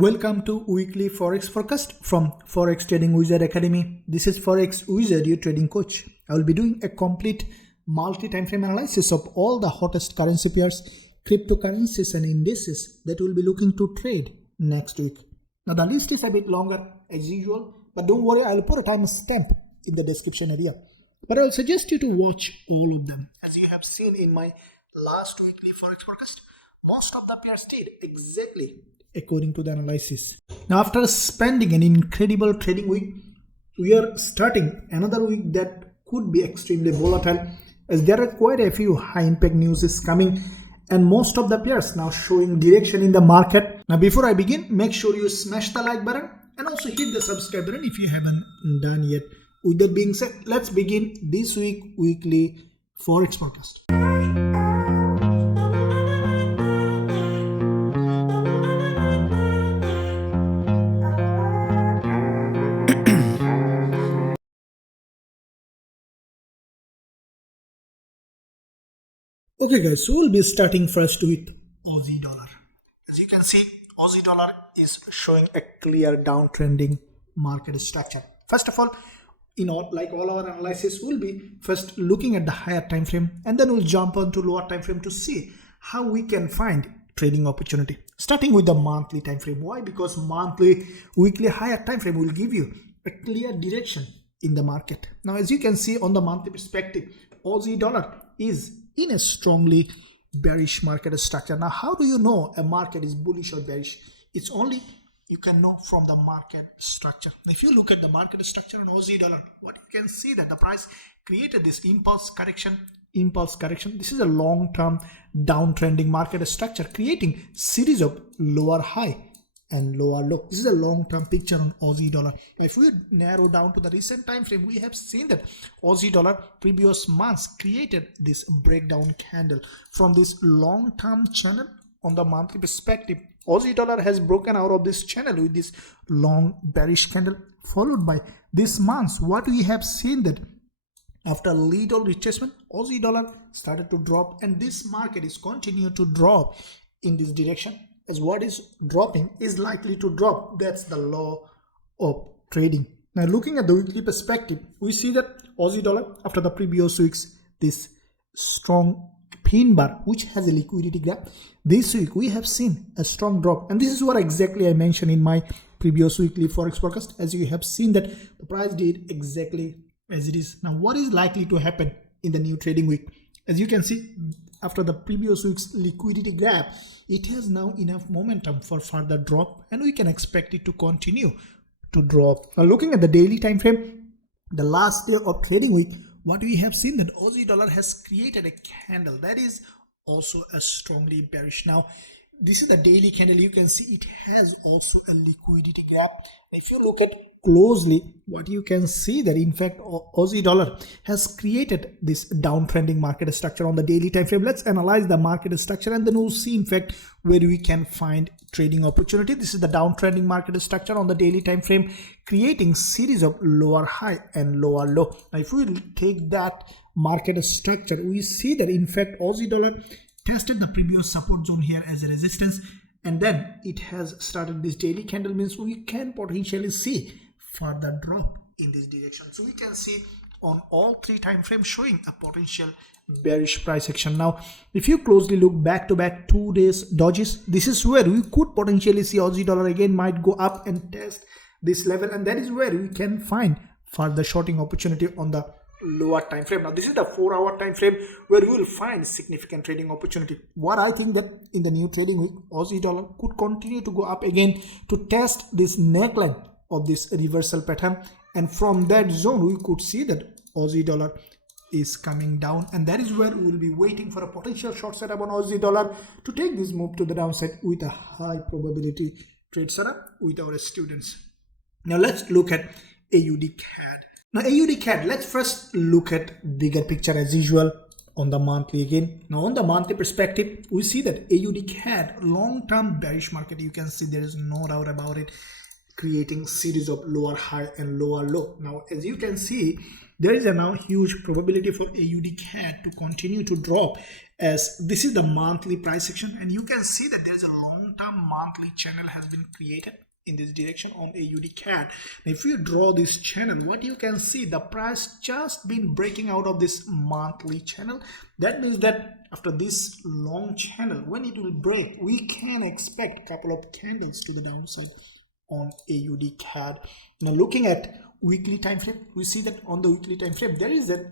Welcome to weekly Forex forecast from Forex Trading Wizard Academy. This is Forex Wizard, your trading coach. I will be doing a complete multi-time frame analysis of all the hottest currency pairs, cryptocurrencies and indices that we'll be looking to trade next week. Now the list is a bit longer as usual, but don't worry, I'll put a timestamp in the description area. But I'll suggest you to watch all of them. As you have seen in my last weekly Forex forecast, most of the pairs did exactly according to the analysis. Now after spending an incredible trading week, we are starting another week that could be extremely volatile, as there are quite a few high impact news is coming and most of the pairs now showing direction in the market. Now before I begin, make sure you smash the like button and also hit the subscribe button if you haven't done yet. With that being said, let's begin this weekly Forex forecast. Okay guys, so we'll be starting first with Aussie dollar. As you can see, Aussie dollar is showing a clear downtrending market structure. First of all, like all our analysis, we'll be first looking at the higher time frame and then we'll jump on to lower time frame to see how we can find trading opportunity. Starting with the monthly time frame. Why? Because monthly, weekly, higher time frame will give you a clear direction in the market. Now, as you can see on the monthly perspective, Aussie dollar is in a strongly bearish market structure. Now, how do you know a market is bullish or bearish? It's only you can know from the market structure. If you look at the market structure on Aussie dollar, what you can see that the price created this impulse correction. This is a long-term downtrending market structure creating series of lower high and lower low. This is a long-term picture on Aussie dollar. If we narrow down to the recent time frame, we have seen that Aussie dollar previous months created this breakdown candle from this long-term channel. On the monthly perspective, Aussie dollar has broken out of this channel with this long bearish candle, followed by this month. What we have seen that after little retracement, Aussie dollar started to drop, and this market is continuing to drop in this direction. As what is dropping is likely to drop. That's the law of trading. Now looking at the weekly perspective, we see that Aussie dollar after the previous weeks, this strong pin bar which has a liquidity gap, this week we have seen a strong drop, and this is what exactly I mentioned in my previous weekly Forex forecast. As you have seen that the price did exactly as it is. Now what is likely to happen in the new trading week? As you can see, after the previous week's liquidity gap, it has now enough momentum for further drop, and we can expect it to continue to drop. Now looking at the daily time frame, the last day of trading week, what we have seen that Aussie dollar has created a candle that is also a strongly bearish. Now this is the daily candle. You can see it has also a liquidity gap. If you look at closely, what you can see that in fact Aussie dollar has created this downtrending market structure on the daily time frame. Let's analyze the market structure and then we'll see in fact where we can find trading opportunity. This is the downtrending market structure on the daily time frame creating series of lower high and lower low. Now if we take that market structure, we see that in fact Aussie dollar tested the previous support zone here as a resistance, and then it has started this daily candle, means we can potentially see further drop in this direction. So we can see on all three time frames showing a potential bearish price action. Now if you closely look back to back 2 days dodges, this is where we could potentially see Aussie dollar again might go up and test this level, and that is where we can find further shorting opportunity on the lower time frame. Now this is the 4-hour time frame where you will find significant trading opportunity. What I think that in the new trading week, Aussie dollar could continue to go up again to test this neckline of this reversal pattern, and from that zone we could see that Aussie dollar is coming down, and that is where we will be waiting for a potential short setup on Aussie dollar to take this move to the downside with a high probability trade setup with our students. Now let's look at AUDCAD. Now AUDCAD, let's first look at bigger picture as usual on the monthly again. Now on the monthly perspective, we see that AUDCAD long-term bearish market. You can see there is no doubt about it. creating series of lower high and lower low. Now as you can see, there is a now huge probability for AUDCAD to continue to drop, as this is the monthly price action, and you can see that there is a long-term monthly channel has been created in this direction on AUDCAD. Now if you draw this channel, what you can see, the price just been breaking out of this monthly channel. That means that after this long channel, when it will break, we can expect a couple of candles to the downside on AUDCAD. Now looking at weekly time frame, we see that on the weekly time frame there is an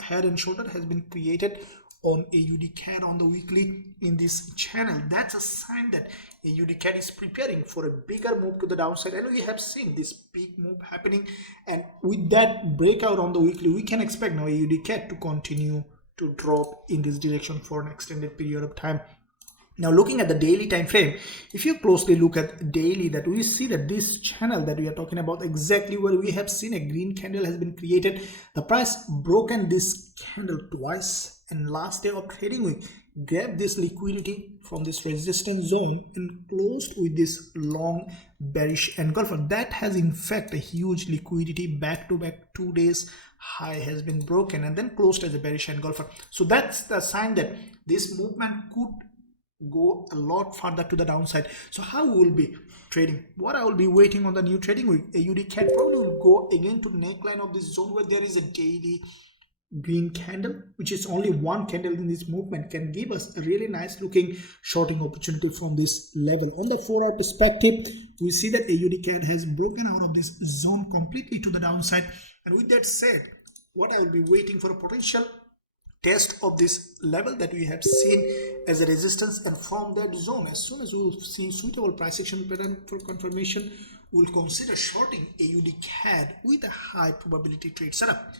head and shoulder has been created on AUDCAD on the weekly in this channel. That's a sign that AUDCAD is preparing for a bigger move to the downside, and we have seen this big move happening, and with that breakout on the weekly, we can expect now AUDCAD to continue to drop in this direction for an extended period of time. Now looking at the daily time frame, if you closely look at daily, that we see that this channel that we are talking about, exactly where we have seen a green candle has been created, the price broken this candle twice, and last day of trading week grabbed this liquidity from this resistance zone and closed with this long bearish engulfer. That has in fact a huge liquidity, back to back 2 days high has been broken and then closed as a bearish engulfer. So that's the sign that this movement could go a lot further to the downside. So how we will be trading? What I will be waiting on the new trading week, AUDCAD probably will go again to neckline of this zone where there is a daily green candle, which is only one candle in this movement, can give us a really nice looking shorting opportunity from this level. On the 4 hour perspective, we see that AUDCAD has broken out of this zone completely to the downside, and with that said, what I will be waiting for a potential test of this level that we have seen as a resistance, and from that zone, as soon as we will see suitable price action pattern for confirmation, we will consider shorting AUDCAD with a high probability trade setup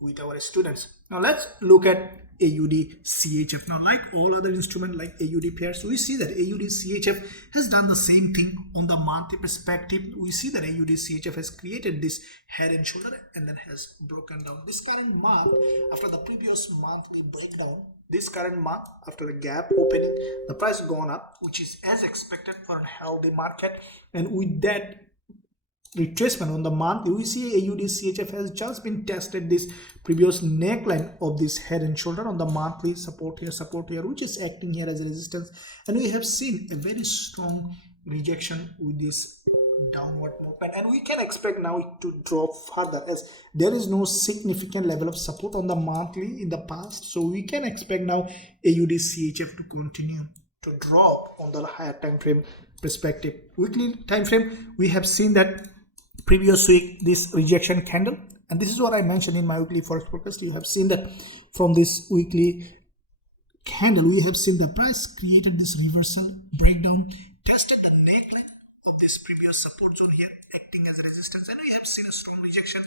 with our students. Now let's look at AUDCHF. Now like all other instruments like AUD pairs, we see that AUDCHF has done the same thing on the monthly perspective. We see that AUDCHF has created this head and shoulder and then has broken down. This current month, after the previous monthly breakdown, this current month after the gap opening, the price gone up, which is as expected for a healthy market, and with that retracement on the monthly, we see AUDCHF has just been tested this previous neckline of this head and shoulder on the monthly, support here, which is acting here as a resistance, and we have seen a very strong rejection with this downward movement, and we can expect now it to drop further as there is no significant level of support on the monthly in the past. So we can expect now AUDCHF to continue to drop on the higher time frame perspective. Weekly time frame, we have seen that previous week this rejection candle, and this is what I mentioned in my weekly forex forecast. You have seen that from this weekly candle, we have seen the price created this reversal breakdown, tested the neckline of this previous support zone here, acting as a resistance, and we have seen a strong rejection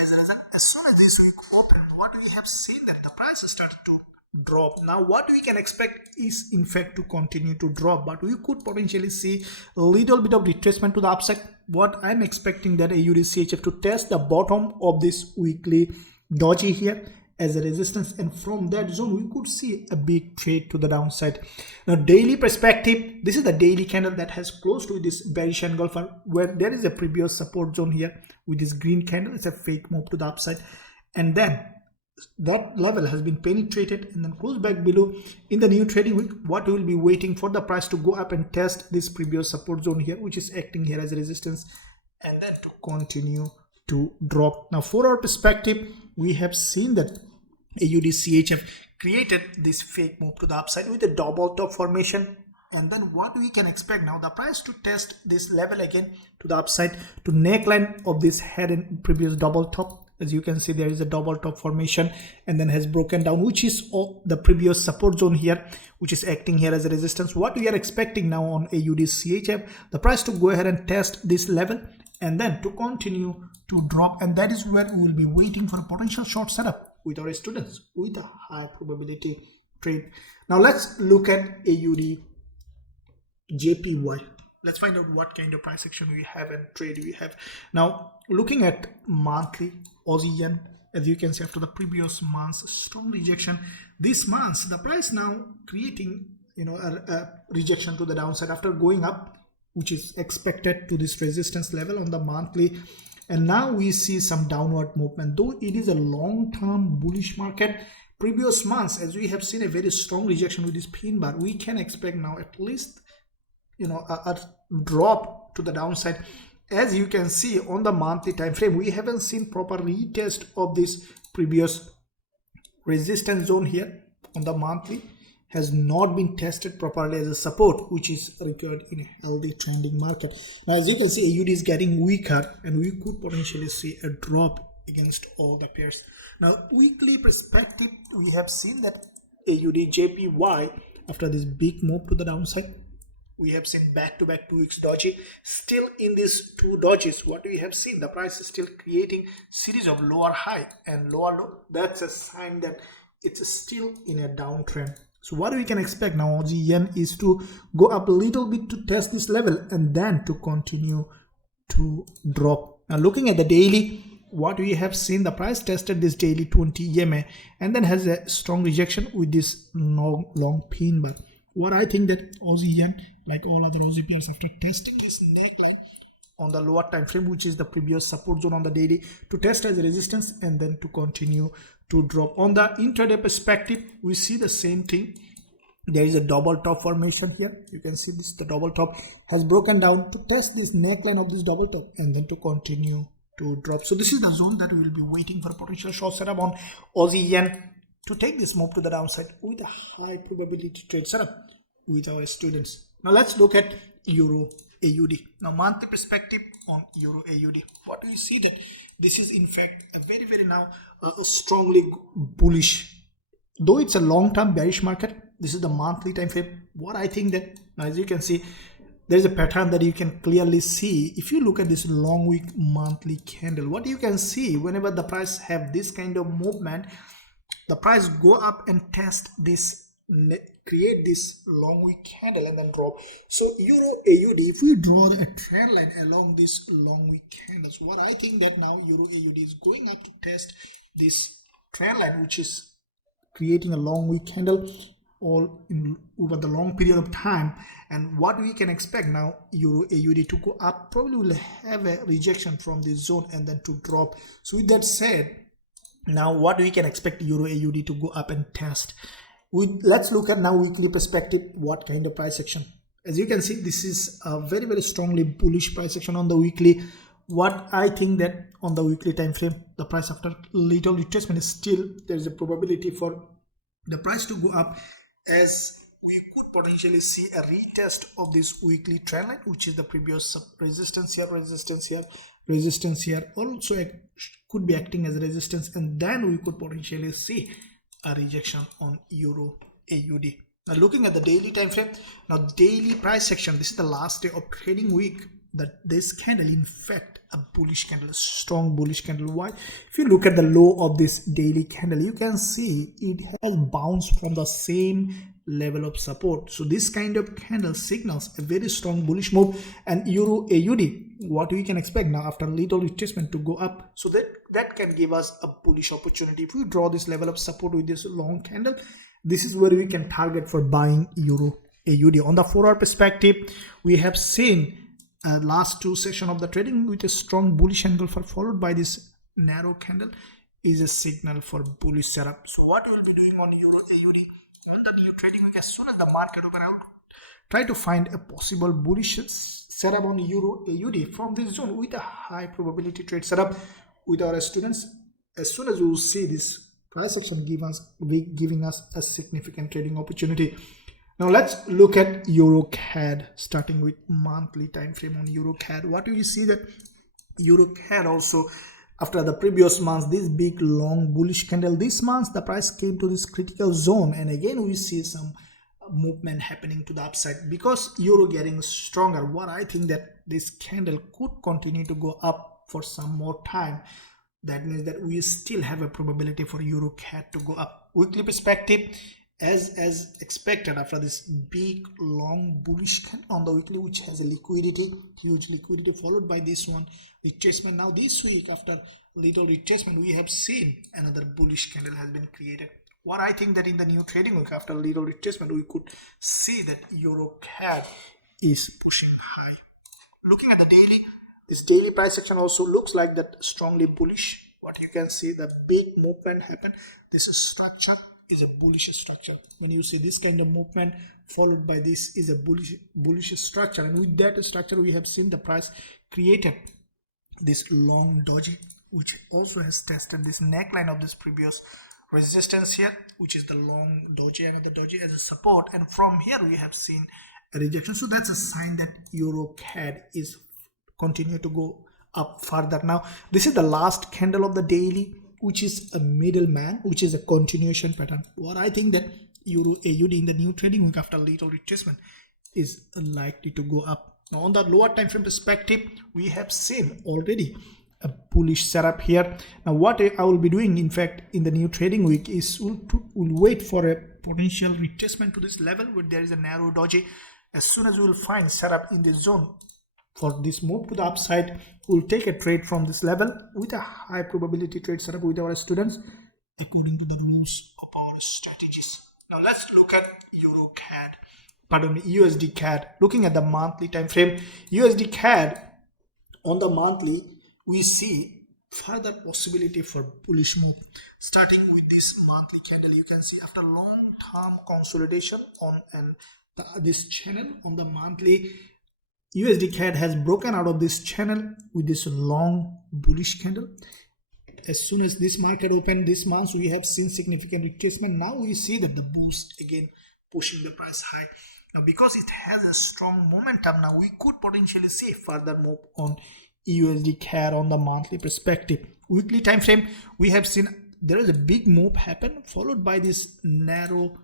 as a result. As soon as this week opened, what we have seen that the price started to drop. Now what we can expect is in fact to continue to drop, but we could potentially see a little bit of retracement to the upside. What I'm expecting that AUDCHF to test the bottom of this weekly doji here as a resistance, and from that zone we could see a big trade to the downside. Now daily perspective, this is the daily candle that has closed with this bearish engulfer where there is a previous support zone here with this green candle. It's a fake move to the upside, and then that level has been penetrated and then closed back below. In the new trading week, what we will be waiting for the price to go up and test this previous support zone here, which is acting here as a resistance, and then to continue to drop. Now 4 hour perspective, we have seen that AUDCHF created this fake move to the upside with a double top formation, and then what we can expect now, the price to test this level again to the upside to neckline of this head and previous double top. As you can see, there is a double top formation and then has broken down, which is the previous support zone here, which is acting here as a resistance. What we are expecting now on AUDCHF, the price to go ahead and test this level and then to continue to drop, and that is where we will be waiting for a potential short setup with our students with a high probability trade. Now let's look at AUDJPY. Let's find out what kind of price action we have and trade we have. Now looking at monthly Aussie yen, as you can see, after the previous month's strong rejection, this month the price now creating a rejection to the downside after going up which is expected to this resistance level on the monthly, and now we see some downward movement. Though it is a long-term bullish market, previous months, as we have seen a very strong rejection with this pin bar, we can expect now at least a drop to the downside. As you can see on the monthly time frame, we haven't seen proper retest of this previous resistance zone here on the monthly, has not been tested properly as a support, which is required in a healthy trending market. Now, as you can see, AUD is getting weaker and we could potentially see a drop against all the pairs. Now, weekly perspective, we have seen that AUDJPY, after this big move to the downside, we have seen back-to-back 2 weeks doji. Still in these 2 dojis, what we have seen, the price is still creating series of lower high and lower low. That's a sign that it's still in a downtrend. So what we can expect now, Aussie yen, is to go up a little bit to test this level and then to continue to drop. Now, looking at the daily, what we have seen, the price tested this daily 20 EMA and then has a strong rejection with this long pin bar. What I think that Aussie yen, like all other Aussie pairs, after testing this neckline on the lower time frame, which is the previous support zone on the daily, to test as a resistance and then to continue to drop. On the intraday perspective, we see the same thing. There is a double top formation here. You can see this, the double top has broken down to test this neckline of this double top and then to continue to drop. So this is the zone that we will be waiting for potential short setup on Aussie yen to take this move to the downside with a high probability trade setup with our students. Now let's look at Euro AUD. Now, monthly perspective on Euro AUD, what do you see? That this is in fact a very now strongly bullish. Though it's a long-term bearish market, this is the monthly time frame. What I think that, as you can see, there's a pattern that you can clearly see. If you look at this long week monthly candle, what you can see, whenever the price have this kind of movement, the price go up and test this, create this long week candle and then drop. So Euro AUD, if we draw a trend line along this long week candles, what I think that now Euro AUD is going up to test this trend line, which is creating a long week candle all in over the long period of time. And what we can expect now, Euro AUD to go up, probably will have a rejection from this zone and then to drop. So with that said, now what we can expect Euro AUD to go up and test. Let's look at now weekly perspective, what kind of price action. As you can see, this is a very strongly bullish price action on the weekly. What I think that on the weekly time frame, the price after little retracement is still, there is a probability for the price to go up, as we could potentially see a retest of this weekly trend line, which is the previous resistance here, resistance here, also could be acting as a resistance, and then we could potentially see a rejection on Euro AUD. Now looking at the daily time frame, now daily price action, this is the last day of trading week, that this candle in fact a bullish candle, a strong bullish candle. Why? If you look at the low of this daily candle, you can see it has bounced from the same level of support. So this kind of candle signals a very strong bullish move, and Euro AUD, what we can expect now after little retracement to go up. So that can give us a bullish opportunity. If we draw this level of support with this long candle, this is where we can target for buying Euro AUD. On the 4-hour perspective, we have seen last 2 sessions of the trading with a strong bullish engulfer followed by this narrow candle is a signal for bullish setup. So what we will be doing on Euro AUD on the new trading week, as soon as the market open out, try to find a possible bullish setup on Euro AUD from this zone with a high probability trade setup with our students. As soon as you see this price action giving us a significant trading opportunity. Now let's look at EURCAD, starting with monthly time frame on EURCAD. What do you see that EURCAD also, after the previous month, this big long bullish candle, this month the price came to this critical zone, and again we see some movement happening to the upside because euro getting stronger. What I think that this candle could continue to go up for some more time. That means that we still have a probability for EURCAD to go up. Weekly perspective, as expected, after this big long bullish candle on the weekly, which has a liquidity, huge liquidity, followed by this one retracement. Now this week, after little retracement, we have seen another bullish candle has been created. What I think that in the new trading week, after little retracement, we could see that EURCAD is pushing high. Looking at the daily, this daily price action also looks like that strongly bullish. What you can see, the big movement happened. This structure is a bullish structure. When you see this kind of movement followed by this is a bullish structure, and with that structure we have seen the price created this long doji, which also has tested this neckline of this previous resistance here, which is the long doji and the doji as a support, and from here we have seen a rejection. So that's a sign that EURCAD is continue to go up further. Now this is the last candle of the daily, which is a middleman, which is a continuation pattern. What I think that Euro AUD in the new trading week after little retracement is likely to go up. Now on the lower time frame perspective, we have seen already a bullish setup here. Now what I will be doing in fact in the new trading week is we'll wait for a potential retracement to this level where there is a narrow doji. As soon as we will find setup in this zone for this move to the upside, we'll take a trade from this level with a high probability trade setup with our students according to the rules of our strategies. Now let's look at USDCAD. Looking at the monthly time frame, USDCAD on the monthly, we see further possibility for bullish move. Starting with this monthly candle, you can see after long-term consolidation on this channel on the monthly, USDCAD has broken out of this channel with this long bullish candle. As soon as this market opened this month, we have seen significant retracement. Now we see that the boost again pushing the price high. Now because it has a strong momentum, now we could potentially see further move on USDCAD on the monthly perspective. Weekly time frame, we have seen there is a big move happen followed by this narrow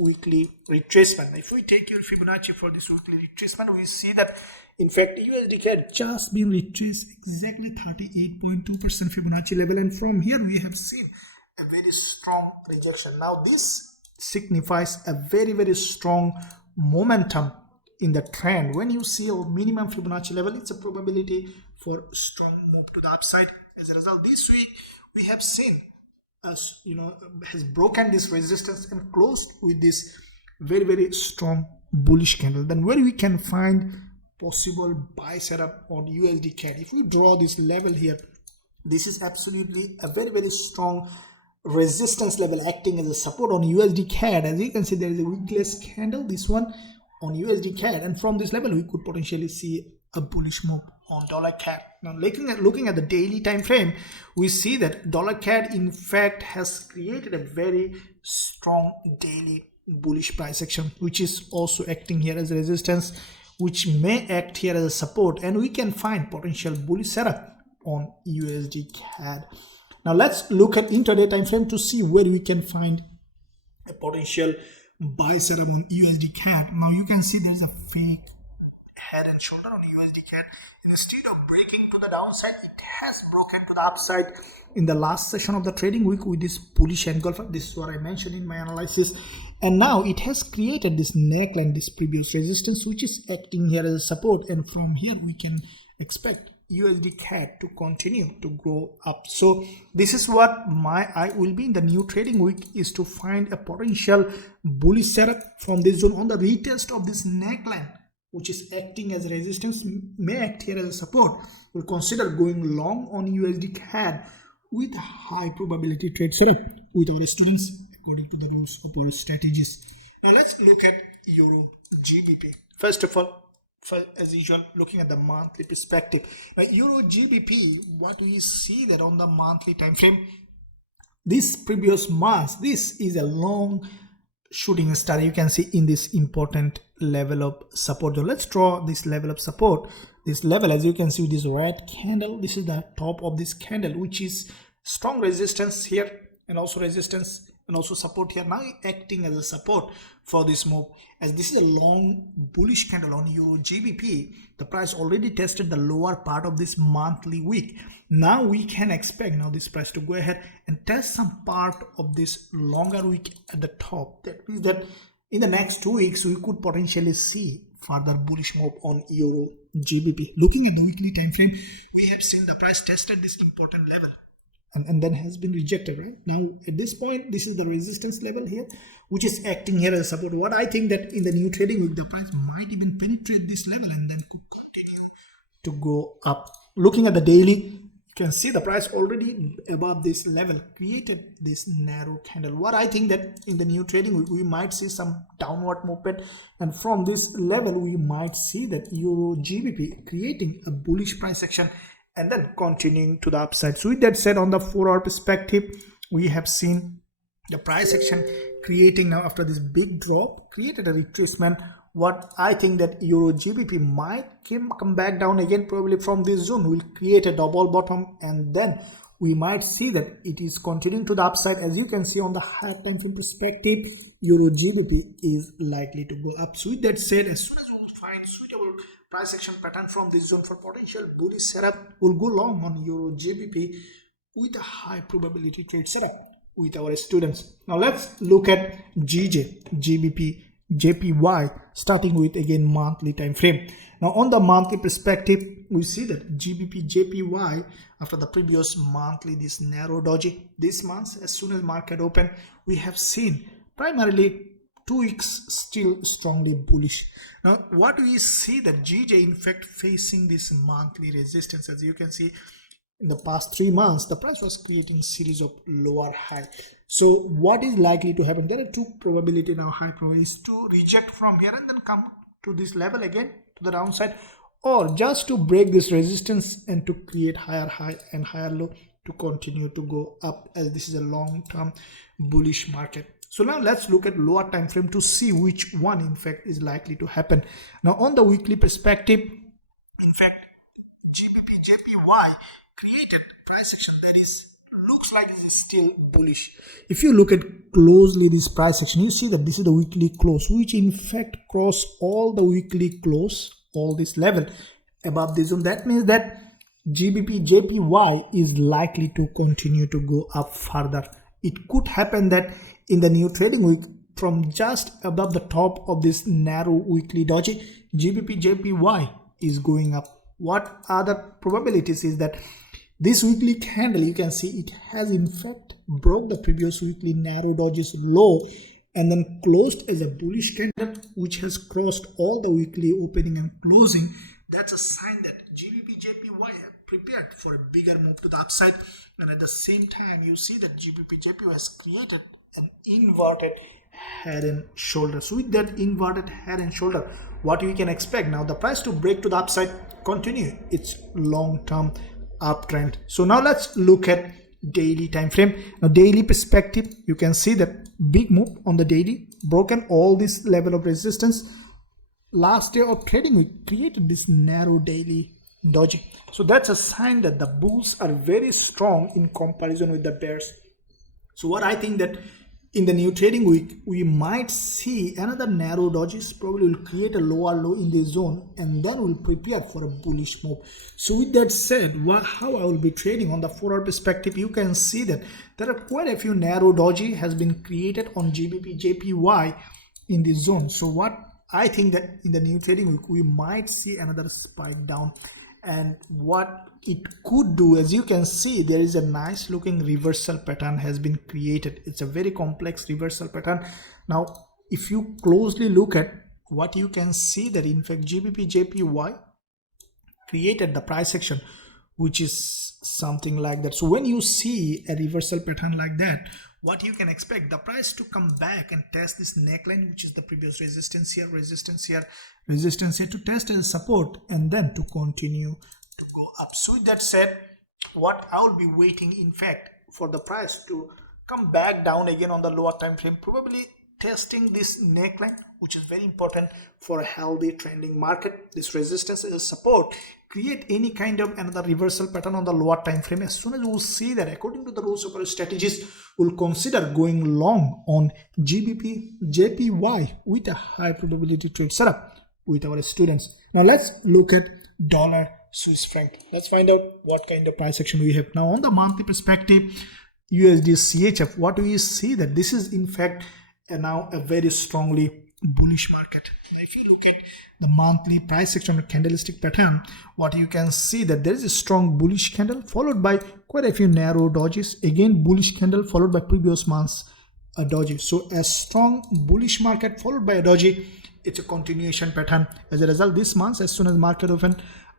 weekly retracement. If we take your Fibonacci for this weekly retracement, we see that in fact USDCAD just been retraced exactly 38.2% Fibonacci level, and from here we have seen a very strong rejection. Now this signifies a very strong momentum in the trend. When you see a minimum Fibonacci level, it's a probability for strong move to the upside. As a result, this week we have seen as has broken this resistance and closed with this very strong bullish candle. Then where we can find possible buy setup on USDCAD, if we draw this level here, this is absolutely a very strong resistance level acting as a support on USDCAD. As you can see, there is a weakless candle, this one on USDCAD, and from this level we could potentially see a bullish move on $CAD. Now looking at the daily time frame, we see that $CAD in fact has created a very strong daily bullish price action, which is also acting here as a resistance, which may act here as a support, and we can find potential bullish setup on USDCAD. Now let's look at intraday time frame to see where we can find a potential buy setup on USDCAD. Now you can see there's a fake head and shoulder on USDCAD. Instead of breaking to the downside, it has broken to the upside in the last session of the trading week with this bullish engulfer. This is what I mentioned in my analysis, and now it has created this neckline, this previous resistance, which is acting here as a support, and from here we can expect USDCAD to continue to grow up. So this is what my eye will be in the new trading week, is to find a potential bullish setup from this zone on the retest of this neckline, which is acting as resistance, may act here as a support. We'll consider going long on USDCAD with a high probability trade setup with our students according to the rules of our strategies. Now let's look at EURGBP. First of all, as usual, looking at the monthly perspective. Now EURGBP, what we see that on the monthly time frame, this previous month, this is a long shooting star. You can see in this important level of support. So let's draw this level of support. This level, as you can see, this red candle, this is the top of this candle, which is strong resistance here and also resistance and also support here, now acting as a support for this move. As this is a long bullish candle on EURGBP, the price already tested the lower part of this monthly week. Now we can expect now this price to go ahead and test some part of this longer week at the top. That means that in the next 2 weeks we could potentially see further bullish move on EURGBP. Looking at the weekly time frame, we have seen the price tested this important level and then has been rejected. Right now at this point, this is the resistance level here, which is acting here as a support. What I think that in the new trading week, the price might even penetrate this level and then could continue to go up. Looking at the daily, you can see the price already above this level created this narrow candle. What I think that in the new trading week we might see some downward movement, and from this level we might see that EURGBP creating a bullish price action and then continuing to the upside. So with that said, on the 4-hour perspective, we have seen the price action creating now after this big drop created a retracement. What I think that EURGBP might come back down again, probably from this zone will create a double bottom, and then we might see that it is continuing to the upside. As you can see on the higher time frame perspective, EURGBP is likely to go up. So with that said, as soon as we will find suitable price action pattern from this zone for potential bullish setup, we'll go long on EURGBP with a high probability trade setup with our students. Now let's look at GBPJPY, starting with again monthly time frame. Now on the monthly perspective, we see that GBPJPY after the previous monthly this narrow doji, this month as soon as market open, we have seen primarily 2 weeks still strongly bullish. Now what we see that GJ in fact facing this monthly resistance. As you can see, in the past 3 months the price was creating series of lower high. So what is likely to happen? There are 2 probability now. High probability is to reject from here and then come to this level again to the downside, or just to break this resistance and to create higher high and higher low to continue to go up, as this is a long-term bullish market. So now let's look at lower time frame to see which one in fact is likely to happen. Now on the weekly perspective, in fact GBPJPY created price action that is looks like it is still bullish. If you look at closely this price action, you see that this is the weekly close, which in fact cross all the weekly close, all this level above this zone. That means that GBPJPY is likely to continue to go up further. It could happen that in the new trading week, from just above the top of this narrow weekly doji, GBPJPY is going up. What are the probabilities is that this weekly candle, you can see it has in fact broke the previous weekly narrow doji's low and then closed as a bullish candle which has crossed all the weekly opening and closing. That's a sign that GBPJPY have prepared for a bigger move to the upside, and at the same time you see that GBPJPY has created an inverted head and shoulder. So with that inverted head and shoulder, what we can expect now, the price to break to the upside, continue its long-term uptrend. So now let's look at daily time frame. Now daily perspective, you can see that big move on the daily, broken all this level of resistance. Last day of trading we created this narrow daily doji. So that's a sign that the bulls are very strong in comparison with the bears. So what I think that in the new trading week, we might see another narrow dojis, probably will create a lower low in this zone and then we'll prepare for a bullish move. So with that said, how I will be trading on the 4-hour perspective, you can see that there are quite a few narrow doji has been created on GBPJPY in this zone. So what I think that in the new trading week, we might see another spike down. And what it could do, as you can see, there is a nice looking reversal pattern has been created. It's a very complex reversal pattern. Now if you closely look at what you can see, that in fact GBPJPY created the price action which is something like that. So when you see a reversal pattern like that, what you can expect, the price to come back and test this neckline, which is the previous resistance here, resistance here, resistance here, to test as support and then to continue to go up. So with that said, what I will be waiting in fact for the price to come back down again on the lower time frame, probably testing this neckline, which is very important for a healthy trending market. This resistance as support, create any kind of another reversal pattern on the lower time frame. As soon as we will see that, according to the rules of our strategies, we'll consider going long on GBPJPY with a high probability trade setup with our students. Now let's look at dollar Swiss franc. Let's find out what kind of price action we have. Now on the monthly perspective, USDCHF, what do we see that this is in fact now a very strongly bullish market. Now if you look at the monthly price action candlestick pattern, what you can see that there is a strong bullish candle followed by quite a few narrow dojis, again bullish candle followed by previous month's a doji. So a strong bullish market followed by a doji, it's a continuation pattern. As a result, this month as soon as market open,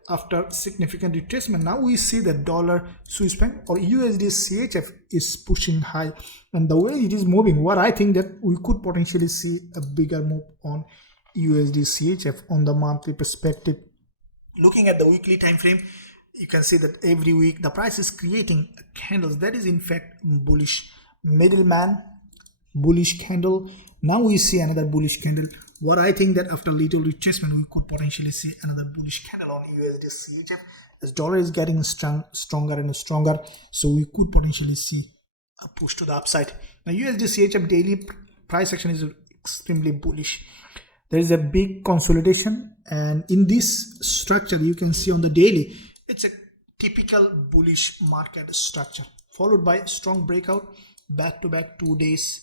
after significant retracement, now we see the dollar Swiss franc or USDCHF is pushing high, and the way it is moving, what I think that we could potentially see a bigger move on USDCHF on the monthly perspective. Looking at the weekly time frame, you can see that every week the price is creating candles that is in fact bullish. Middleman, bullish candle. Now we see another bullish candle. What I think that after little retracement, we could potentially see another bullish candle on USDCHF as dollar is getting stronger and stronger. So we could potentially see a push to the upside. Now USDCHF daily price action is extremely bullish. There is a big consolidation, and in this structure you can see on the daily, it's a typical bullish market structure, followed by strong breakout, back-to-back 2 days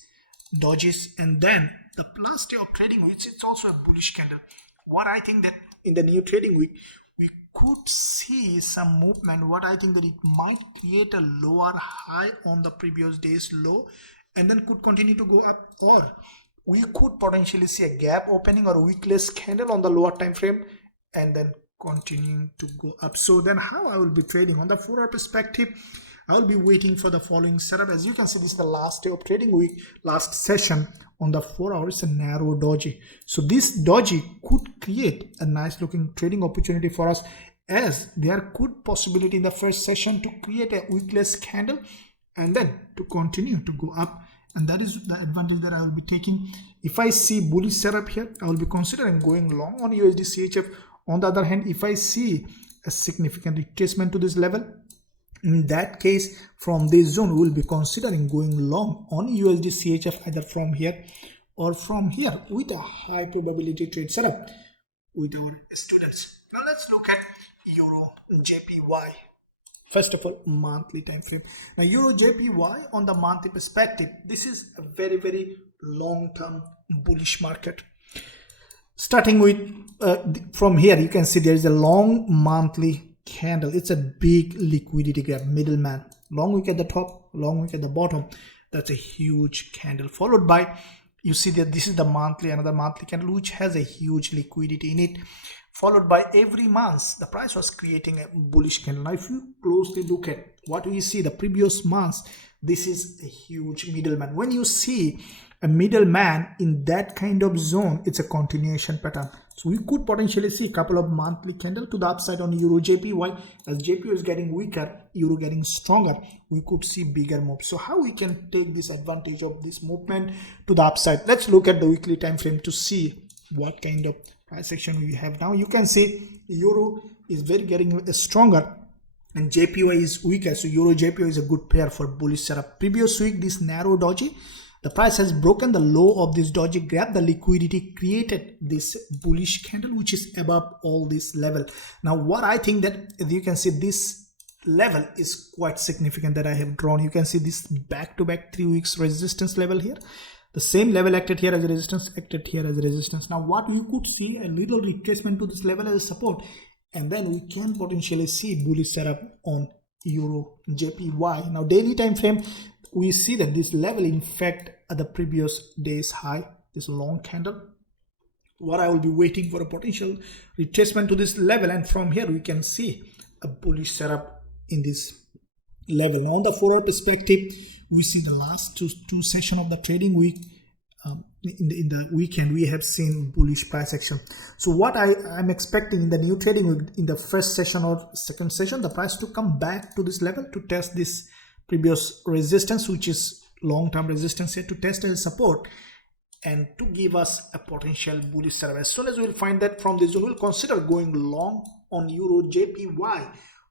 dodges, and then the last day of trading week, it's also a bullish candle. What I think that in the new trading week, we could see some movement. What I think that it might create a lower high on the previous day's low, and then could continue to go up, or we could potentially see a gap opening or a wickless candle on the lower time frame, and then continuing to go up. So then how I will be trading on the 4-hour perspective, I will be waiting for the following setup. As you can see, this is the last day of trading week, last session on the 4 hours, a narrow doji. So this doji could create a nice looking trading opportunity for us, as there could possibility in the first session to create a wickless candle and then to continue to go up. And that is the advantage that I will be taking. If I see bullish setup here, I will be considering going long on USDCHF. On the other hand, if I see a significant retracement to this level, in that case, from this zone, we will be considering going long on USDCHF either from here or from here with a high probability trade setup with our students. Now let's look at EUROJPY. First of all, monthly time frame. Now EUROJPY on the monthly perspective, this is a very, very long-term bullish market. Starting with from here, you can see there is a long monthly candle. It's a big liquidity gap, middleman. Long wick at the top, long wick at the bottom. That's a huge candle. Followed by, you see that this is the monthly, another monthly candle which has a huge liquidity in it. Followed by every month, the price was creating a bullish candle. Now, if you closely look at what we see the previous months, this is a huge middleman. When you see a middleman in that kind of zone, it's a continuation pattern. So we could potentially see a couple of monthly candle to the upside on EUROJPY. As JPY is getting weaker, Euro getting stronger, we could see bigger moves. So how we can take this advantage of this movement to the upside? Let's look at the weekly time frame to see what kind of price action we have now. You can see Euro is very getting stronger and JPY is weaker. So EURJPY is a good pair for bullish setup. Previous week, this narrow doji, the price has broken the low of this doji, grabbed the liquidity, created this bullish candle which is above all this level. Now what I think that, as you can see, this level is quite significant that I have drawn. You can see this back-to-back 3 weeks resistance level here. The same level acted here as a resistance, acted here as a resistance. Now what we could see, a little retracement to this level as a support, and then we can potentially see bullish setup on EUROJPY. Now daily time frame, we see that this level in fact at the previous day's high, this long candle. What I will be waiting for a potential retracement to this level, and from here we can see a bullish setup in this level. Now on the 4-hour perspective, we see the last two session of the trading week. In the weekend, we have seen bullish price action. So what I'm expecting in the new trading week, in the first session or second session, the price to come back to this level to test this previous resistance, which is long-term resistance here, to test as support and to give us a potential bullish setup. As soon as we'll find that from this zone, we'll consider going long on EUROJPY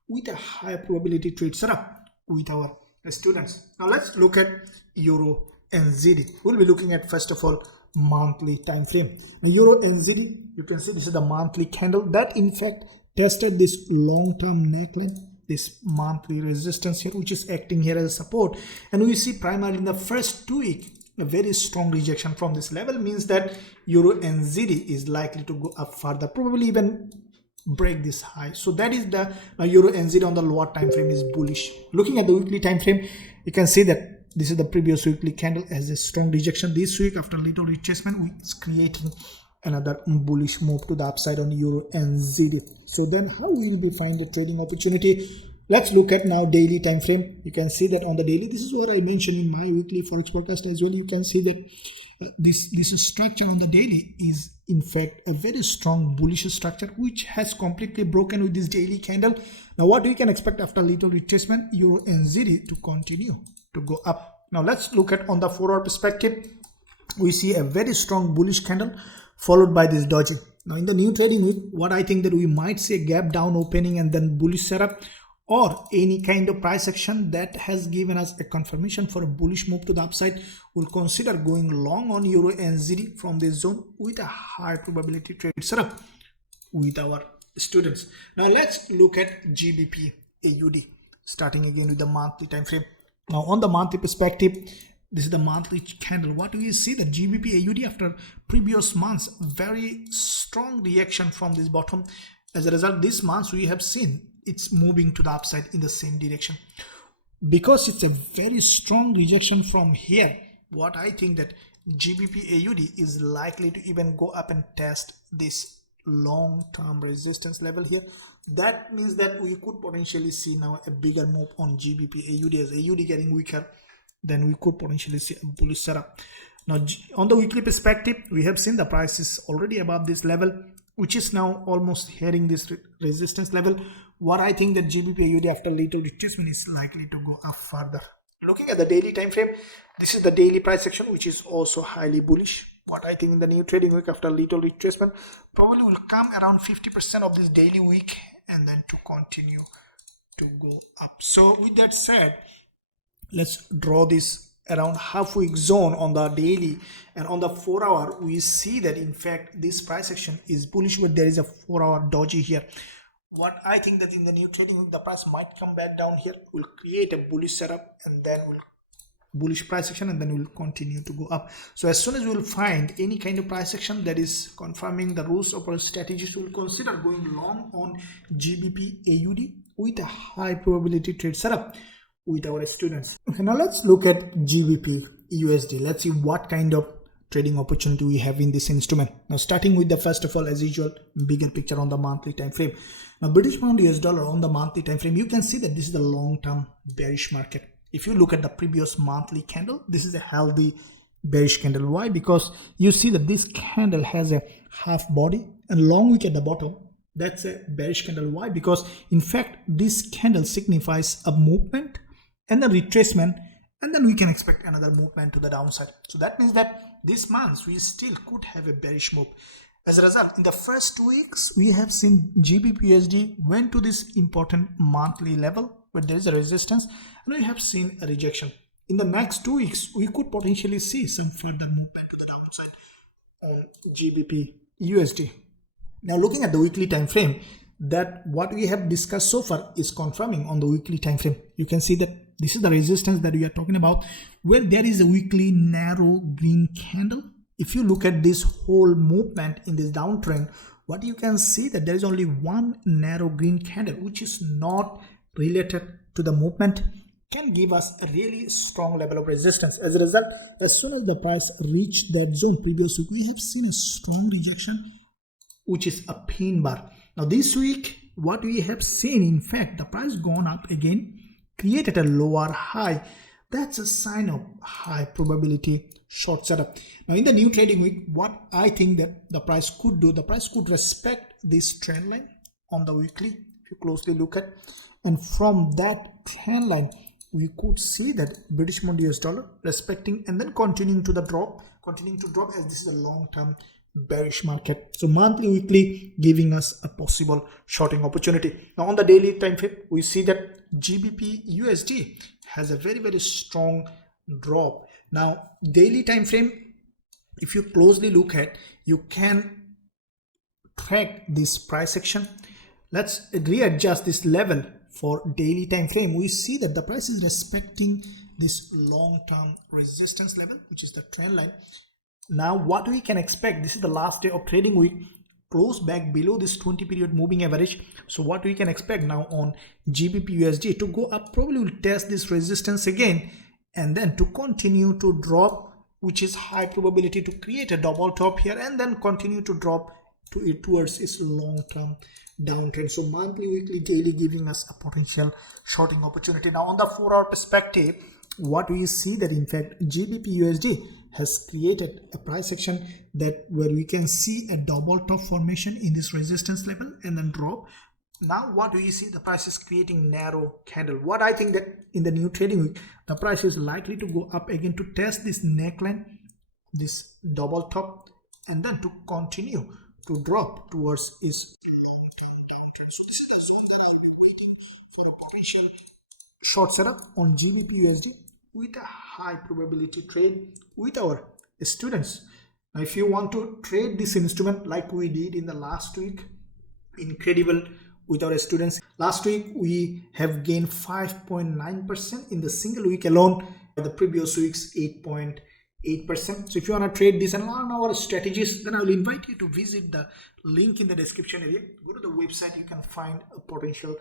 with a high probability trade setup with our students. Now let's look at EURNZD. We'll be looking at, first of all, monthly time frame. Now EURNZD, you can see this is the monthly candle that in fact tested this long-term neckline, this monthly resistance here, which is acting here as support. And we see primarily in the first 2 weeks a very strong rejection from this level, means that EURNZD is likely to go up further, probably even break this high. So that is the EURNZD on the lower time frame is bullish. Looking at the weekly time frame, you can see that this is the previous weekly candle as a strong rejection. This week, after little retracement, it's creating another bullish move to the upside on EURNZD. So then how will we find a trading opportunity? Let's look at now daily time frame. You can see that on the daily, this is what I mentioned in my weekly Forex podcast as well. You can see that this structure on the daily is in fact a very strong bullish structure which has completely broken with this daily candle. Now what we can expect after little retracement, EURNZD to continue to go up. Now let's look at on the 4-hour perspective. We see a very strong bullish candle followed by this doji. Now in the new trading week, what I think that we might see a gap down opening and then bullish setup, or any kind of price action that has given us a confirmation for a bullish move to the upside. We'll consider going long on EURNZD from this zone with a high probability trade setup with our students. Now let's look at GBPAUD, starting again with the monthly time frame. Now on the monthly perspective, this is the monthly candle. What do we see? The GBPAUD after previous months, very strong reaction from this bottom. As a result, this month we have seen it's moving to the upside in the same direction. Because it's a very strong rejection from here, what I think that GBPAUD is likely to even go up and test this long-term resistance level here. That means that we could potentially see now a bigger move on GBPAUD. As AUD getting weaker, then we could potentially see a bullish setup. Now on the weekly perspective, we have seen the price is already above this level, which is now almost hitting this resistance level. What I think that GBPAUD after little retracement is likely to go up further. Looking at the daily time frame, this is the daily price action, which is also highly bullish. What I think in the new trading week after little retracement probably will come around 50% of this daily week and then to continue to go up. So with that said, let's draw this around half week zone on the daily, and on the 4-hour we see that in fact this price action is bullish, but there is a 4-hour doji here. What I think that in the new trading week, the price might come back down here, will create a bullish setup and then will bullish price action, and then will continue to go up. So as soon as we will find any kind of price action that is confirming the rules of our strategies, we will consider going long on GBPAUD with a high probability trade setup with our students. Okay, now let's look at GBPUSD. Let's see what kind of trading opportunity we have in this instrument. Now starting with the first of all, as usual, bigger picture on the monthly time frame. Now British pound US dollar on the monthly time frame, you can see that this is the long-term bearish market. If you look at the previous monthly candle, this is a healthy bearish candle. Why? Because you see that this candle has a half body and long wick at the bottom. That's a bearish candle. Why? Because in fact this candle signifies a movement and a retracement, and then we can expect another movement to the downside. So that means that this month we still could have a bearish move. As a result, in the first 2 weeks we have seen GBPUSD went to this important monthly level where there is a resistance, and we have seen a rejection. In the next 2 weeks we could potentially see some further movement to the downside on GBPUSD. Now looking at the weekly time frame, that what we have discussed so far is confirming on the weekly time frame. You can see that this is the resistance that we are talking about, where there is a weekly narrow green candle. If you look at this whole movement in this downtrend, what you can see that there is only one narrow green candle which is not related to the movement, can give us a really strong level of resistance. As a result, as soon as the price reached that zone previous week, we have seen a strong rejection, which is a pin bar. Now this week, what we have seen, in fact, the price gone up again, created a lower high. That's a sign of high probability short setup. Now in the new trading week, what I think that the price could do, the price could respect this trend line on the weekly, if you closely look at, and from that trend line we could see that British pound US dollar respecting and then continuing to drop, as this is a long-term bearish market. So monthly, weekly giving us a possible shorting opportunity. Now on the daily time frame, we see that GBPUSD has a very, very strong drop. Now daily time frame, if you closely look at, you can track this price action. Let's readjust this level for daily time frame. We see that the price is respecting this long-term resistance level, which is the trend line. Now what we can expect, this is the last day of trading week, close back below this 20 period moving average. So what we can expect now on GBPUSD to go up, probably will test this resistance again and then to continue to drop which is high probability to create a double top here and then continue to drop towards its long-term downtrend. So monthly, weekly, daily giving us a potential shorting opportunity. Now on the 4-hour perspective, what we see that in fact GBPUSD has created a price action that where we can see a double top formation in this resistance level and then drop. Now what do you see? The price is creating narrow candle. What I think that in the new trading week, the price is likely to go up again to test this neckline, this double top, and then to continue to drop towards its downtrend. So this is the zone that I'll be waiting for a potential short setup on GBPUSD with a high probability trade with our students. Now if you want to trade this instrument like we did in the last week, incredible with our students. Last week we have gained 5.9% in the single week alone. The previous week's 8.8%. So if you want to trade this and learn our strategies, then I will invite you to visit the link in the description area. Go to the website, you can find a potential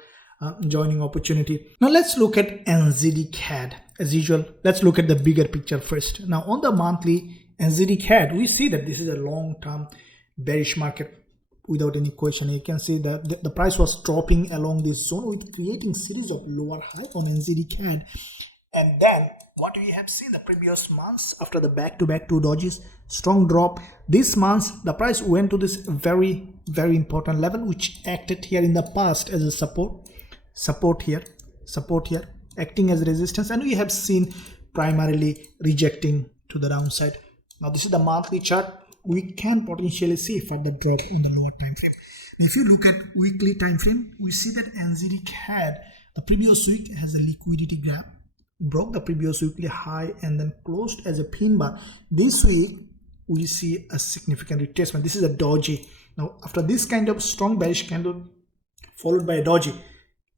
joining opportunity. Now let's look at NZDCAD. As usual, let's look at the bigger picture first. Now on the monthly NZDCAD, we see that this is a long-term bearish market without any question. You can see that the price was dropping along this zone with creating series of lower high on NZDCAD. And then what we have seen the previous months after the back-to-back two dodges, strong drop. This month the price went to this very important level which acted here in the past as a support here, acting as resistance, and we have seen primarily rejecting to the downside. Now this is the monthly chart. We can potentially see further drop in the lower time frame. If you look at weekly time frame, we see that NZDCAD the previous week has a liquidity gap, broke the previous weekly high and then closed as a pin bar. This week we see a significant retracement. This is a doji. Now after this kind of strong bearish candle followed by a doji,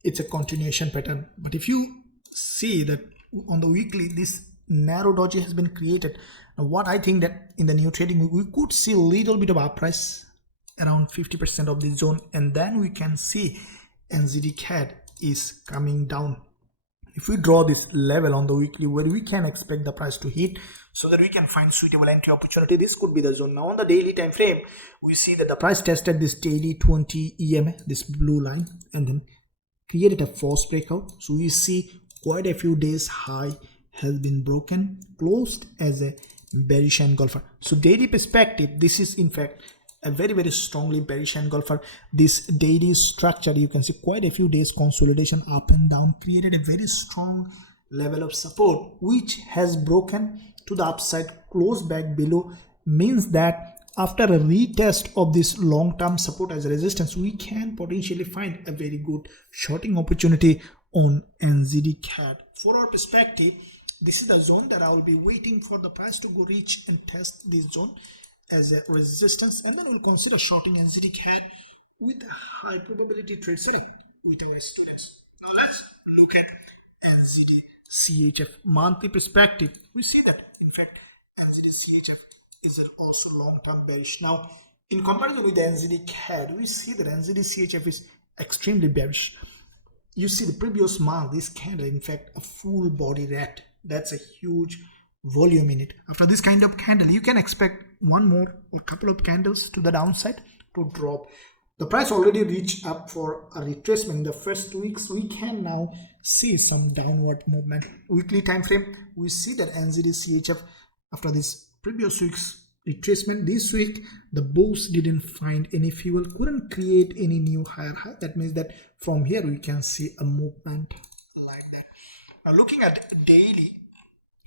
it's a continuation pattern. But if you see that on the weekly this narrow doji has been created. Now what I think that in the new trading we could see a little bit of upprice around 50% of this zone, and then we can see NZDCAD is coming down. If we draw this level on the weekly where we can expect the price to hit so that we can find suitable entry opportunity, this could be the zone. Now on the daily time frame, we see that the price tested this daily 20 EMA, this blue line, and then created a false breakout. So we see quite a few days high has been broken, closed as a bearish engulfer. So daily perspective, this is in fact a very strongly bearish engulfer. This daily structure, you can see quite a few days consolidation up and down, created a very strong level of support which has broken to the upside, closed back below, means that after a retest of this long-term support as a resistance, we can potentially find a very good shorting opportunity on NZDCAD. For our perspective, this is the zone that I will be waiting for the price to go reach and test this zone as a resistance, and then we'll consider shorting NZDCAD with a high probability trade setting with our students. Now let's look at NZDCHF monthly perspective. We see that in fact NZDCHF is also long-term bearish. Now in comparison with the NZDCAD, we see that NZDCHF is extremely bearish. You see the previous month, this candle in fact a full body rat. That's a huge volume in it. After this kind of candle, you can expect one more or couple of candles to the downside to drop. The price already reached up for a retracement in the first 2 weeks. We can now see some downward movement. Weekly time frame, we see that NZDCHF after this previous week's retracement, this week the bulls didn't find any fuel, couldn't create any new higher high. That means that from here we can see a movement like that. Now looking at daily,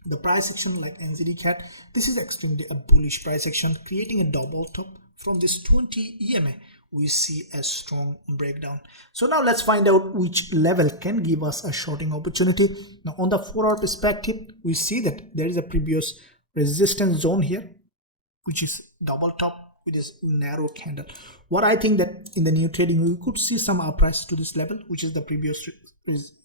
the price action like NZDCAD, this is extremely a bullish price action, creating a double top from this 20 EMA. We see a strong breakdown. So now let's find out which level can give us a shorting opportunity. Now on the 4-hour perspective, we see that there is a previous resistance zone here, which is double top with this narrow candle. What I think that in the new trading, we could see some uprise to this level, which is the previous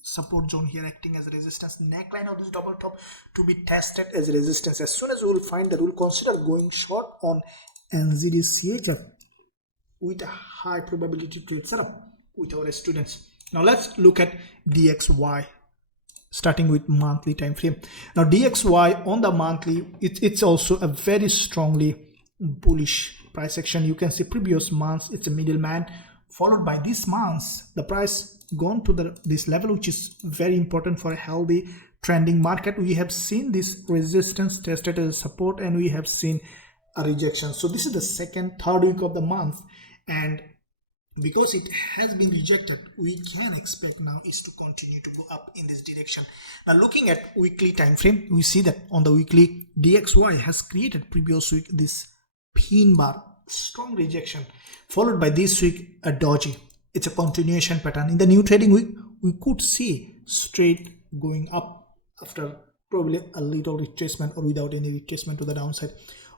support zone here acting as a resistance, neckline of this double top to be tested as a resistance. As soon as we will find that, we will consider going short on NZDCHF with a high probability trade setup with our students. Now let's look at DXY. starting with monthly time frame. Now DXY on the monthly, it's also a very strongly bullish price action. You can see previous months it's a middleman, followed by this month's the price gone to this level, which is very important for a healthy trending market. We have seen this resistance tested as a support, and we have seen a rejection. So this is the third week of the month, and because it has been rejected, we can expect now is to continue to go up in this direction. Now looking at weekly time frame, we see that on the weekly DXY has created previous week this pin bar, strong rejection, followed by this week a doji. It's a continuation pattern. In the new trading week, we could see straight going up after probably a little retracement or without any retracement to the downside.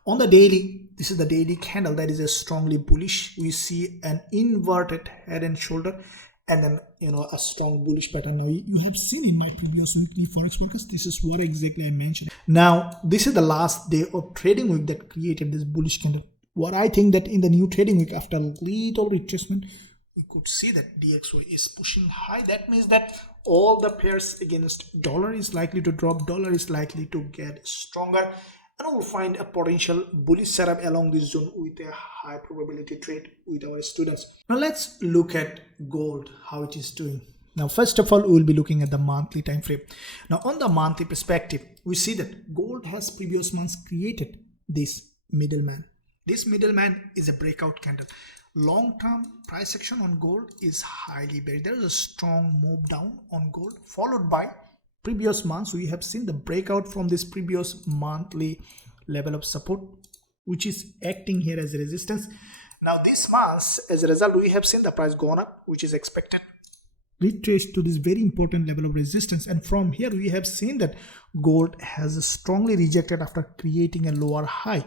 On the daily, this is the daily candle that is a strongly bullish. We see an inverted head and shoulder, and then a strong bullish pattern. Now you have seen in my previous weekly forex forecast, this is what exactly I mentioned. Now this is the last day of trading week that created this bullish candle. What I think that in the new trading week, after a little retracement, we could see that DXY is pushing high. That means that all the pairs against dollar is likely to drop, dollar is likely to get stronger, and we'll find a potential bullish setup along this zone with a high probability trade with our students. Now let's look at gold, how it is doing. Now first of all, we will be looking at the monthly time frame. Now on the monthly perspective, we see that gold has previous months created this middleman. This middleman is a breakout candle. Long-term price action on gold is highly bearish. There is a strong move down on gold, followed by previous months we have seen the breakout from this previous monthly level of support, which is acting here as a resistance. Now this month, as a result, we have seen the price gone up, which is expected, retraced to this very important level of resistance, and from here we have seen that gold has strongly rejected after creating a lower high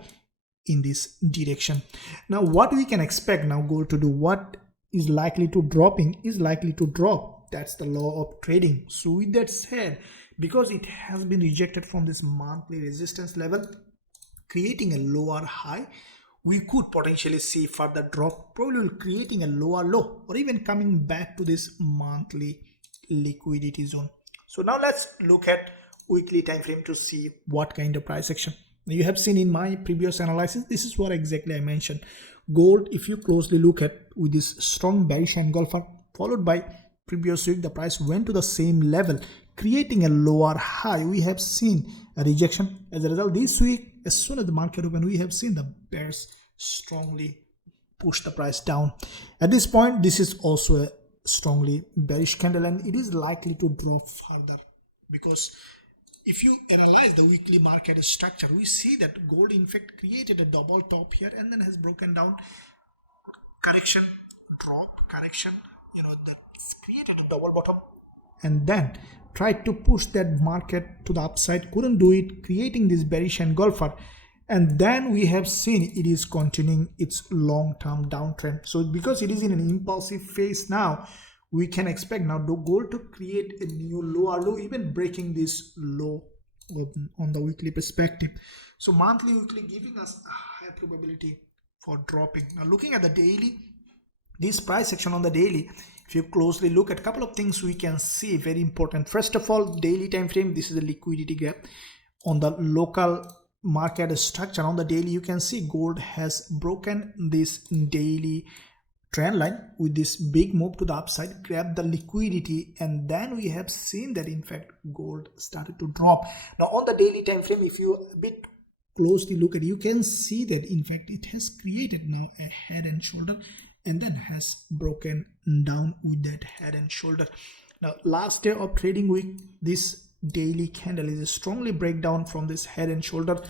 in this direction. Now what we can expect now gold to do, what is likely to dropping is likely to drop. That's the law of trading. So with that said, because it has been rejected from this monthly resistance level, creating a lower high, we could potentially see further drop, probably creating a lower low or even coming back to this monthly liquidity zone. So now let's look at weekly time frame to see what kind of price action. You have seen in my previous analysis, this is what exactly I mentioned. Gold, if you closely look at with this strong bearish engulfer, followed by previous week the price went to the same level, creating a lower high. We have seen a rejection. As a result, this week as soon as the market opened, we have seen the bears strongly push the price down. At this point, this is also a strongly bearish candle, and it is likely to drop further, because if you analyze the weekly market structure, we see that gold in fact created a double top here and then has broken down, correction, drop, correction, it's created a double bottom and then tried to push that market to the upside, couldn't do it, creating this bearish engulfer, and then we have seen it is continuing its long-term downtrend. So because it is in an impulsive phase now, we can expect now the gold to create a new lower low, even breaking this low on the weekly perspective. So monthly, weekly giving us a high probability for dropping. Now looking at the daily, this price action on the daily, if you closely look at a couple of things we can see very important. First of all, daily time frame, this is a liquidity gap on the local market structure. On the daily, you can see gold has broken this daily trend line with this big move to the upside, grab the liquidity, and then we have seen that in fact gold started to drop. Now on the daily time frame, if you a bit closely look at it, you can see that in fact it has created now a head and shoulder and then has broken down with that head and shoulder. Now last day of trading week, this daily candle is a strongly breakdown from this head and shoulder.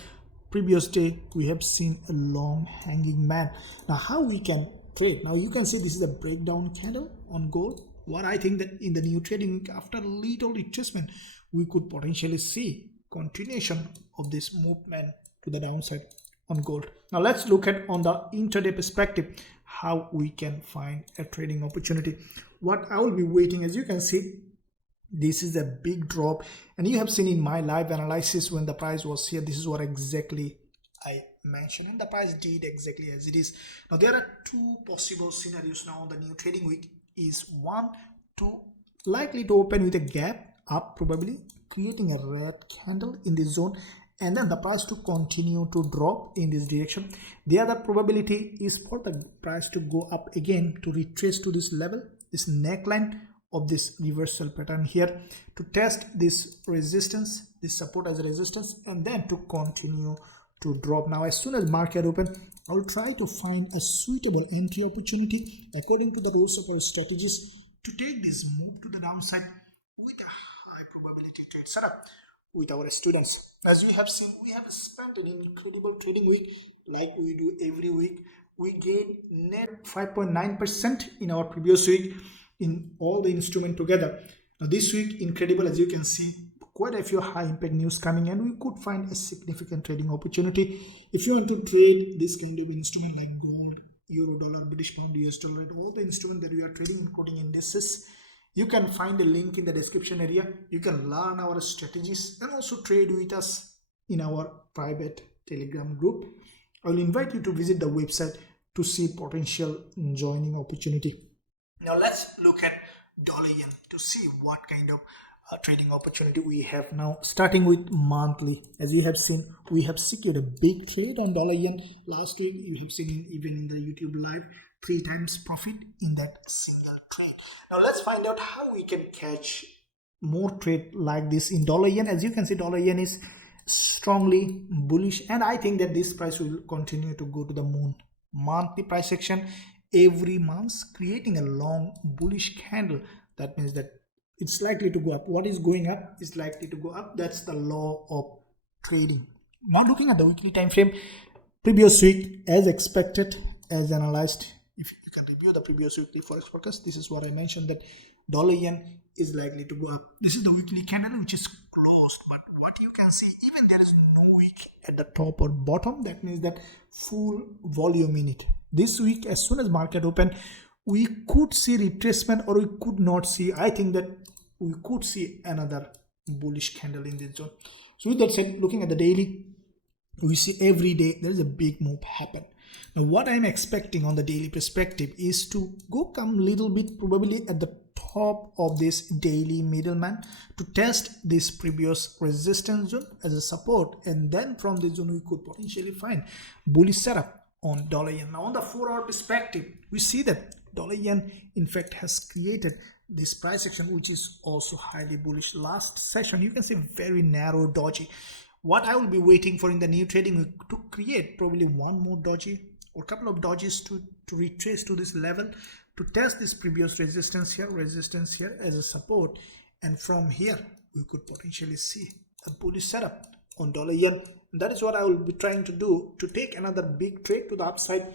Previous day we have seen a long hanging man. Now how we can trade? Now you can see this is a breakdown candle on gold. What I think that in the new trading week, after a little adjustment, we could potentially see continuation of this movement to the downside on gold. Now let's look at on the intraday perspective how we can find a trading opportunity. What I will be waiting, as you can see, this is a big drop, and you have seen in my live analysis when the price was here, this is what exactly I mentioned, and the price did exactly as it is. Now there are two possible scenarios now on the new trading week. Is one, to likely to open with a gap up, probably creating a red candle in this zone, and then the price to continue to drop in this direction. The other probability is for the price to go up again, to retrace to this level, this neckline of this reversal pattern here, to test this resistance, this support as a resistance, and then to continue to drop. Now as soon as market open, I will try to find a suitable entry opportunity according to the rules of our strategies to take this move to the downside with a high probability trade setup with our students. As you have seen, we have spent an incredible trading week like we do every week. We gained net 5.9% in our previous week in all the instrument together. Now this week, incredible, as you can see, quite a few high impact news coming, and we could find a significant trading opportunity. If you want to trade this kind of instrument like gold, euro, dollar, British pound, US dollar, all the instrument that we are trading, including indices, you can find a link in the description area. You can learn our strategies and also trade with us in our private Telegram group. I will invite you to visit the website to see potential joining opportunity. Now let's look at dollar yen to see what kind of trading opportunity we have now, starting with monthly. As you have seen, we have secured a big trade on dollar yen last week. You have seen even in the YouTube live 3 times profit in that single trade. Now let's find out how we can catch more trade like this in dollar yen. As you can see, dollar yen is strongly bullish, and I think that this price will continue to go to the moon. Monthly price action every month, creating a long bullish candle. That means that it's likely to go up. What is going up is likely to go up. That's the law of trading. Now looking at the weekly time frame, previous week, as expected, as analyzed, if you can review the previous weekly forex forecast, this is what I mentioned, that dollar yen is likely to go up. This is the weekly candle which is closed, but what you can see, even there is no wick at the top or bottom. That means that full volume in it. This week, as soon as market open, we could see retracement or we could not see. I think that we could see another bullish candle in this zone. So with that said, looking at the daily, we see every day there is a big move happen. Now what I'm expecting on the daily perspective is to come little bit probably at the top of this daily middleman to test this previous resistance zone as a support, and then from this zone we could potentially find bullish setup on dollar yen. Now on the 4-hour perspective, we see that dollar yen in fact has created this price action which is also highly bullish. Last session you can see very narrow doji. What I will be waiting for in the new trading week to create probably one more doji or couple of dojis to retrace to this level, to test this previous resistance here as a support, and from here we could potentially see a bullish setup on dollar yen. That is what I will be trying to do, to take another big trade to the upside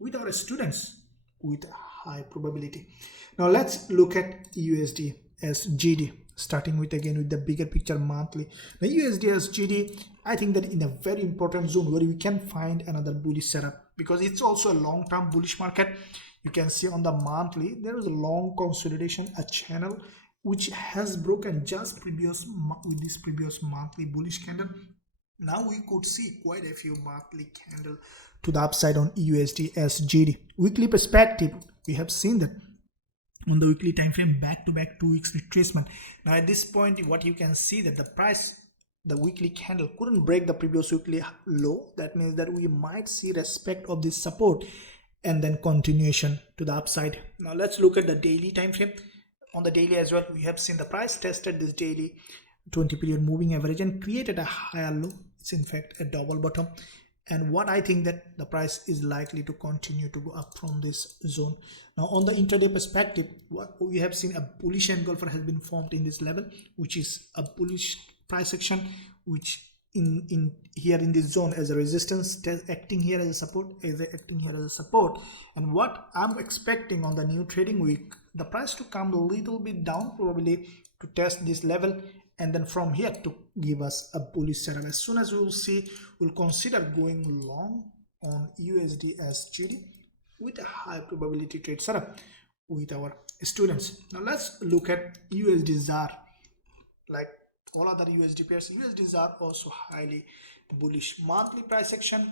with our students with high probability. Now let's look at USDSGD, starting with again with the bigger picture monthly. The USDSGD, I think that in a very important zone where we can find another bullish setup, because it's also a long-term bullish market. You can see on the monthly there is a long consolidation, a channel which has broken just with this previous monthly bullish candle. Now we could see quite a few monthly candle to the upside on USDSGD. Weekly perspective, we have seen that on the weekly time frame, back-to-back 2 weeks retracement. Now at this point, what you can see that the price, the weekly candle couldn't break the previous weekly low. That means that we might see respect of this support and then continuation to the upside. Now let's look at the daily time frame. On the daily as well, we have seen the price tested this daily 20 period moving average and created a higher low. It's in fact a double bottom, and what I think that the price is likely to continue to go up from this zone. Now on the intraday perspective, what we have seen, a bullish engulfer has been formed in this level, which is a bullish price action, which in here in this zone as a resistance, acting here as a support, and what I'm expecting on the new trading week, the price to come a little bit down probably to test this level, and then from here to give us a bullish setup. As soon as we will see, we'll consider going long on USDSGD with a high probability trade setup with our students. Now let's look at USDZAR. Like all other USD pairs, USDZAR also highly bullish. Monthly price action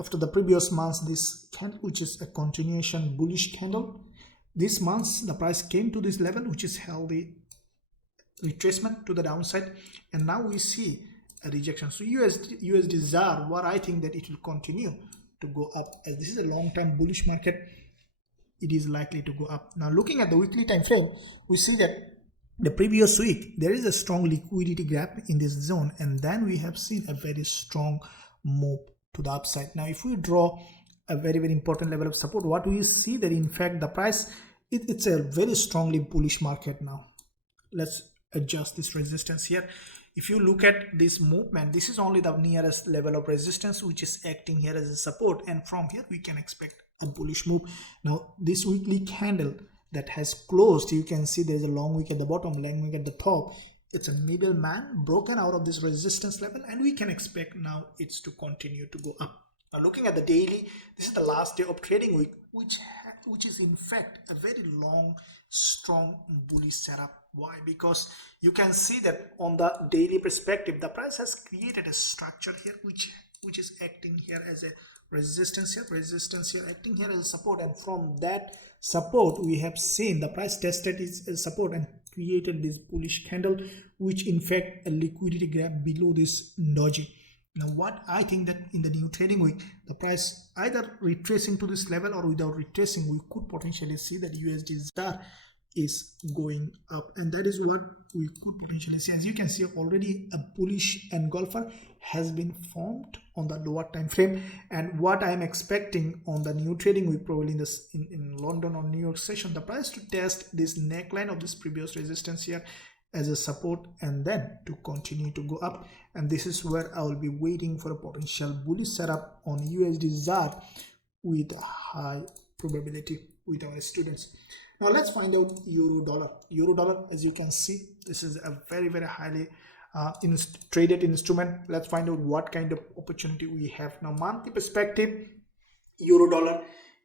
after the previous months, this candle, which is a continuation bullish candle, this month the price came to this level, which is healthy retracement to the downside, and now we see a rejection. So USDZAR, what I think that it will continue to go up, as this is a long-term bullish market, it is likely to go up. Now looking at the weekly time frame, we see that the previous week there is a strong liquidity gap in this zone, and then we have seen a very strong move to the upside. Now if we draw a very important level of support, what we see that in fact the price, it's a very strongly bullish market. Now let's adjust this resistance here. If you look at this movement, this is only the nearest level of resistance which is acting here as a support, and from here we can expect a bullish move. Now this weekly candle that has closed, you can see there is a long wick at the bottom, long wick at the top. It's a middleman broken out of this resistance level, and we can expect now it's to continue to go up. Now looking at the daily, this is the last day of trading week, which is in fact a very long, strong bullish setup. Why? Because you can see that on the daily perspective, the price has created a structure here which is acting here as a resistance here, acting here as a support, and from that support we have seen the price tested its support and created this bullish candle, which in fact a liquidity gap below this doji. Now what I think that in the new trading week, the price either retracing to this level or without retracing, we could potentially see that USDZAR is going up, and that is what we could potentially see. As you can see, already a bullish engulfer has been formed on the lower time frame, and what I am expecting on the new trading week, probably in this in London or New York session, the price to test this neckline of this previous resistance here as a support, and then to continue to go up. And this is where I will be waiting for a potential bullish setup on USDZAR with a high probability with our students. Now let's find out euro dollar. As you can see, this is a very highly traded instrument. Let's find out what kind of opportunity we have. Now monthly perspective, euro dollar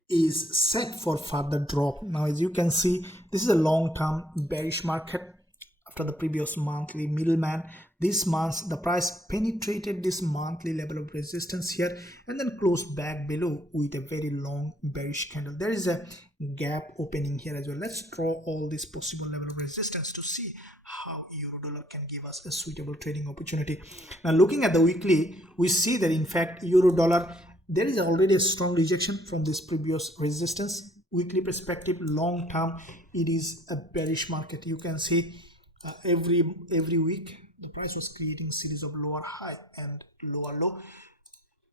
is set for further drop. Now as you can see, this is a long-term bearish market. After the previous monthly middleman, this month the price penetrated this monthly level of resistance here and then closed back below with a very long bearish candle. There is a gap opening here as well. Let's draw all this possible level of resistance to see how euro dollar can give us a suitable trading opportunity. Now looking at the weekly, we see that in fact euro dollar, there is already a strong rejection from this previous resistance. Weekly perspective, long term, it is a bearish market. You can see every week the price was creating series of lower high and lower low.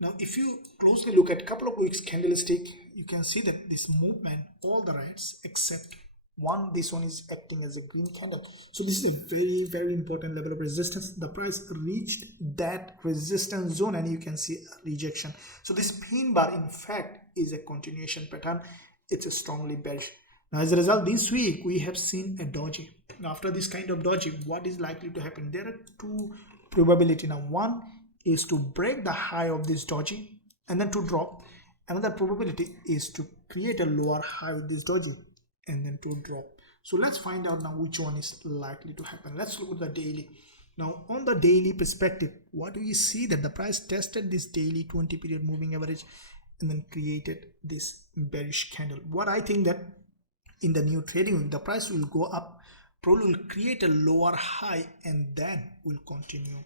Now if you closely look at a couple of weeks candlestick, you can see that this movement, all the rights except one, this one is acting as a green candle. So this is a very important level of resistance. The price reached that resistance zone and you can see a rejection. So this pin bar in fact is a continuation pattern. It's a strongly bearish. Now as a result, this week we have seen a doji. Now after this kind of doji, what is likely to happen? There are two probabilities. Now one is to break the high of this doji and then to drop. Another probability is to create a lower high with this doji and then to drop. So let's find out now which one is likely to happen. Let's look at the daily. Now on the daily perspective, what do we see? That the price tested this daily 20 period moving average and then created this bearish candle. What I think that in the new trading week, the price will go up, probably will create a lower high and then will continue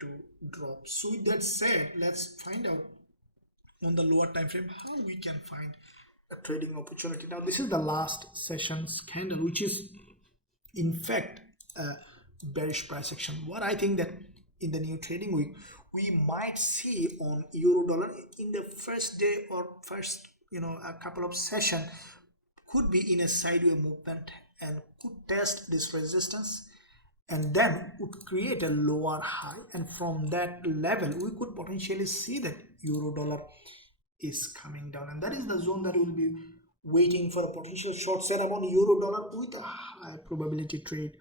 to drop. So with that said, let's find out on the lower time frame how we can find a trading opportunity. Now this is the last session's candle, which is in fact a bearish price action. What I think that in the new trading week, we might see on euro dollar in the first day or first a couple of sessions could be in a sideways movement and could test this resistance and then would create a lower high, and from that level we could potentially see that euro dollar is coming down, and that is the zone that will be waiting for a potential short setup on euro dollar with a high probability trade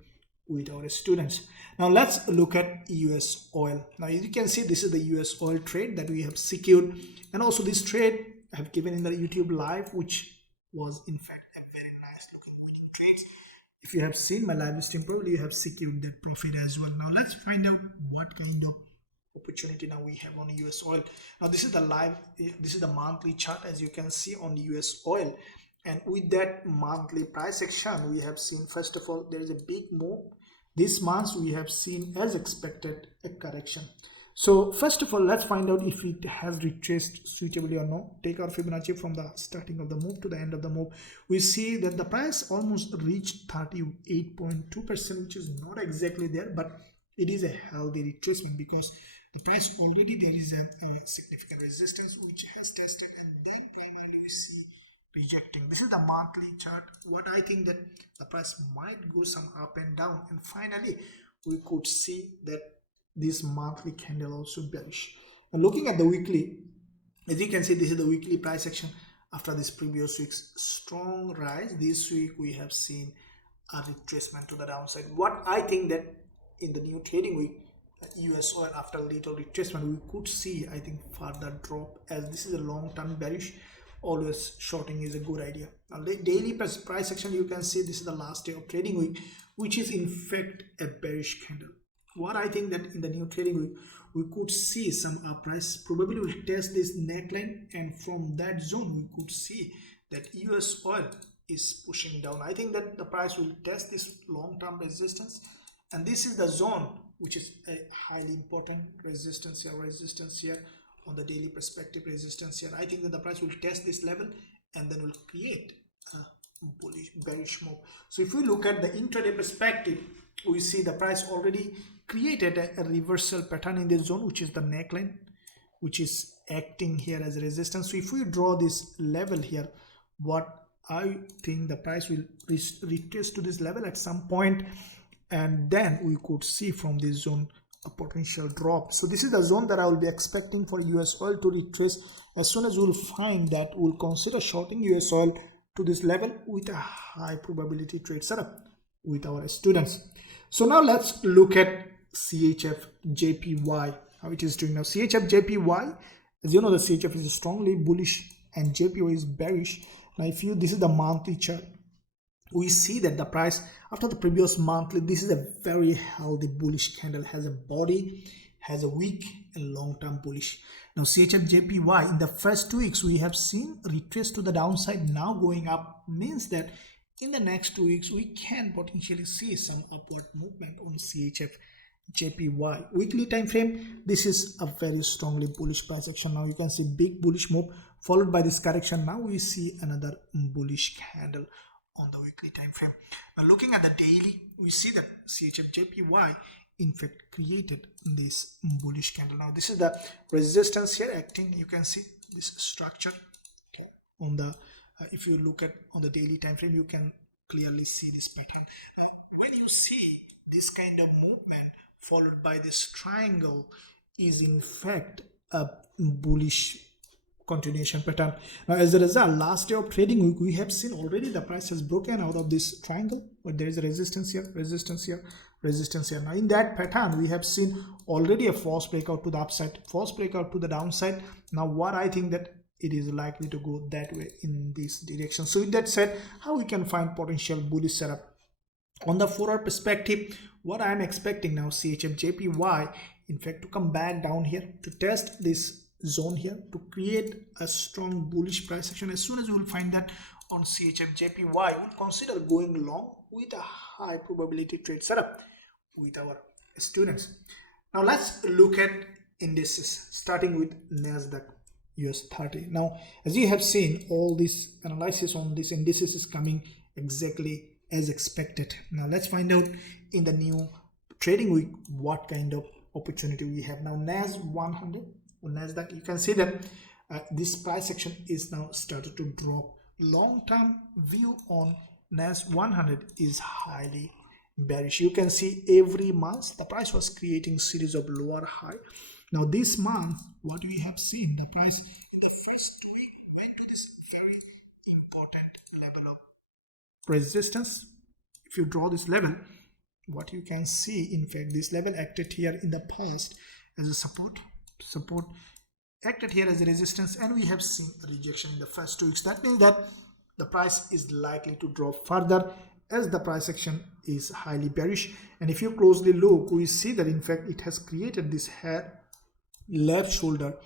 with our students. Now let's look at US oil. Now as you can see, this is the US oil trade that we have secured, and also this trade I have given in the YouTube live, which was in fact a very nice looking winning trades. If you have seen my live stream, probably you have secured that profit as well. Now let's find out what kind of opportunity now we have on US oil. Now this is the monthly chart, as you can see on the US oil, and with that monthly price action we have seen, first of all, there is a big move this month we have seen, as expected, a correction. So first of all, let's find out if it has retraced suitably or not. Take our Fibonacci from the starting of the move to the end of the move. We see that the price almost reached 38.2%, which is not exactly there, but it is a healthy retracement because the price already there is a significant resistance which has tested and then came on, you see, rejecting. This is the monthly chart. What I think that the price might go some up and down, and finally we could see that this monthly candle also bearish. And looking at the weekly, as you can see, this is the weekly price action after this previous week's strong rise. This week we have seen a retracement to the downside. What I think that in the new trading week, US oil, after a little retracement, we could see, I think, further drop, as this is a long-term bearish. Always shorting is a good idea. Now the daily price action, you can see this is the last day of trading week, which is in fact a bearish candle. What I think that in the new trading week, we could see some up price, probably will test this neckline, and from that zone we could see that US oil is pushing down. I think that the price will test this long-term resistance, and this is the zone which is a highly important resistance here on the daily perspective, resistance here. I think that the price will test this level and then will create a bearish move. So if we look at the intraday perspective, we see the price already created a reversal pattern in this zone, which is the neckline, which is acting here as a resistance. So if we draw this level here, what I think the price will retrace to this level at some point, and then we could see from this zone a potential drop. So this is the zone that I will be expecting for US oil to retrace. As soon as we'll find that, we'll consider shorting US oil to this level with a high probability trade setup with our students. So now let's look at CHFJPY, how it is doing now. CHFJPY, as you know, the CHF is strongly bullish and JPY is bearish. Now if you, this is the monthly chart, we see that the price after the previous monthly, this is a very healthy bullish candle, has a body, has a weak and long-term bullish. Now CHFJPY, in the first 2 weeks we have seen retrace to the downside, now going up, means that in the next 2 weeks we can potentially see some upward movement on CHFJPY. Weekly time frame, this is a very strongly bullish price action. Now you can see big bullish move followed by this correction. Now we see another bullish candle on the weekly time frame. Now looking at the daily, we see that CHFJPY in fact created this bullish candle. Now this is the resistance here acting. You can see this structure, okay, on the if you look at on the daily time frame, you can clearly see this pattern. Now when you see this kind of movement followed by this triangle, is in fact a bullish continuation pattern. Now as a result, last day of trading week, we have seen already the price has broken out of this triangle, but there is a resistance here, resistance here, resistance here. Now in that pattern, we have seen already a false breakout to the upside, false breakout to the downside. Now what I think that it is likely to go that way in this direction. So with that said, how we can find potential bullish setup on the 4 hour perspective, what I am expecting now, CHFJPY in fact to come back down here to test this zone here to create a strong bullish price action. As soon as we will find that on CHFJPY, we'll consider going long with a high probability trade setup with our students. Now let's look at indices, starting with NASDAQ US30. Now as you have seen, all this analysis on this indices is coming exactly as expected. Now let's find out in the new trading week what kind of opportunity we have. Now NAS 100 on NASDAQ, you can see that this price action is now started to drop. Long-term view on NAS 100 is highly bearish. You can see every month the price was creating series of lower high. Now this month, what we have seen, the price in the first week went to this very important level of resistance. If you draw this level, what you can see, in fact, this level acted here in the past as a support, acted here as a resistance, and we have seen a rejection in the first 2 weeks. That means that the price is likely to drop further as the price action is highly bearish. And if you closely look, we see that in fact it has created this head, left shoulder,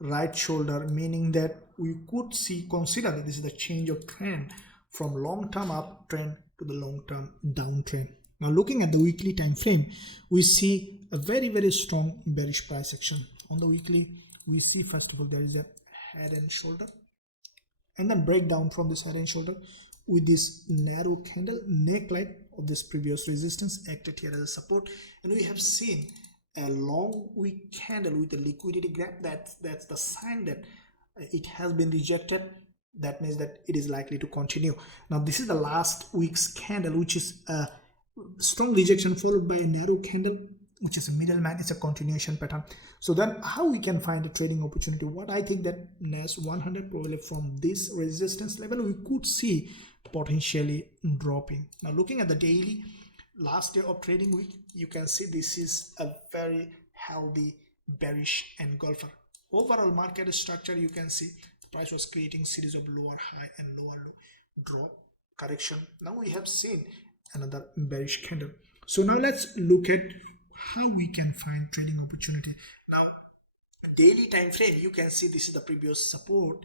right shoulder, meaning that we could see, consider that this is the change of trend from long-term uptrend to the long-term downtrend. Now looking at the weekly time frame, we see a very strong bearish price action. On the weekly, we see first of all there is a head and shoulder, and then breakdown from this head and shoulder with this narrow candle neckline of this previous resistance acted here as a support, and we have seen a long wick candle with a liquidity gap. That's the sign that it has been rejected. That means that it is likely to continue. Now this is the last week's candle, which is a strong rejection followed by a narrow candle, which is a middleman. It's a continuation pattern. So then how we can find a trading opportunity? What I think that NAS 100 probably from this resistance level we could see potentially dropping. Now looking at the daily, last day of trading week, you can see this is a very healthy bearish engulfer. Overall market structure, you can see the price was creating series of lower high and lower low, drop, correction. Now we have seen another bearish candle. So now let's look at how we can find trading opportunity. Now daily time frame, you can see this is the previous support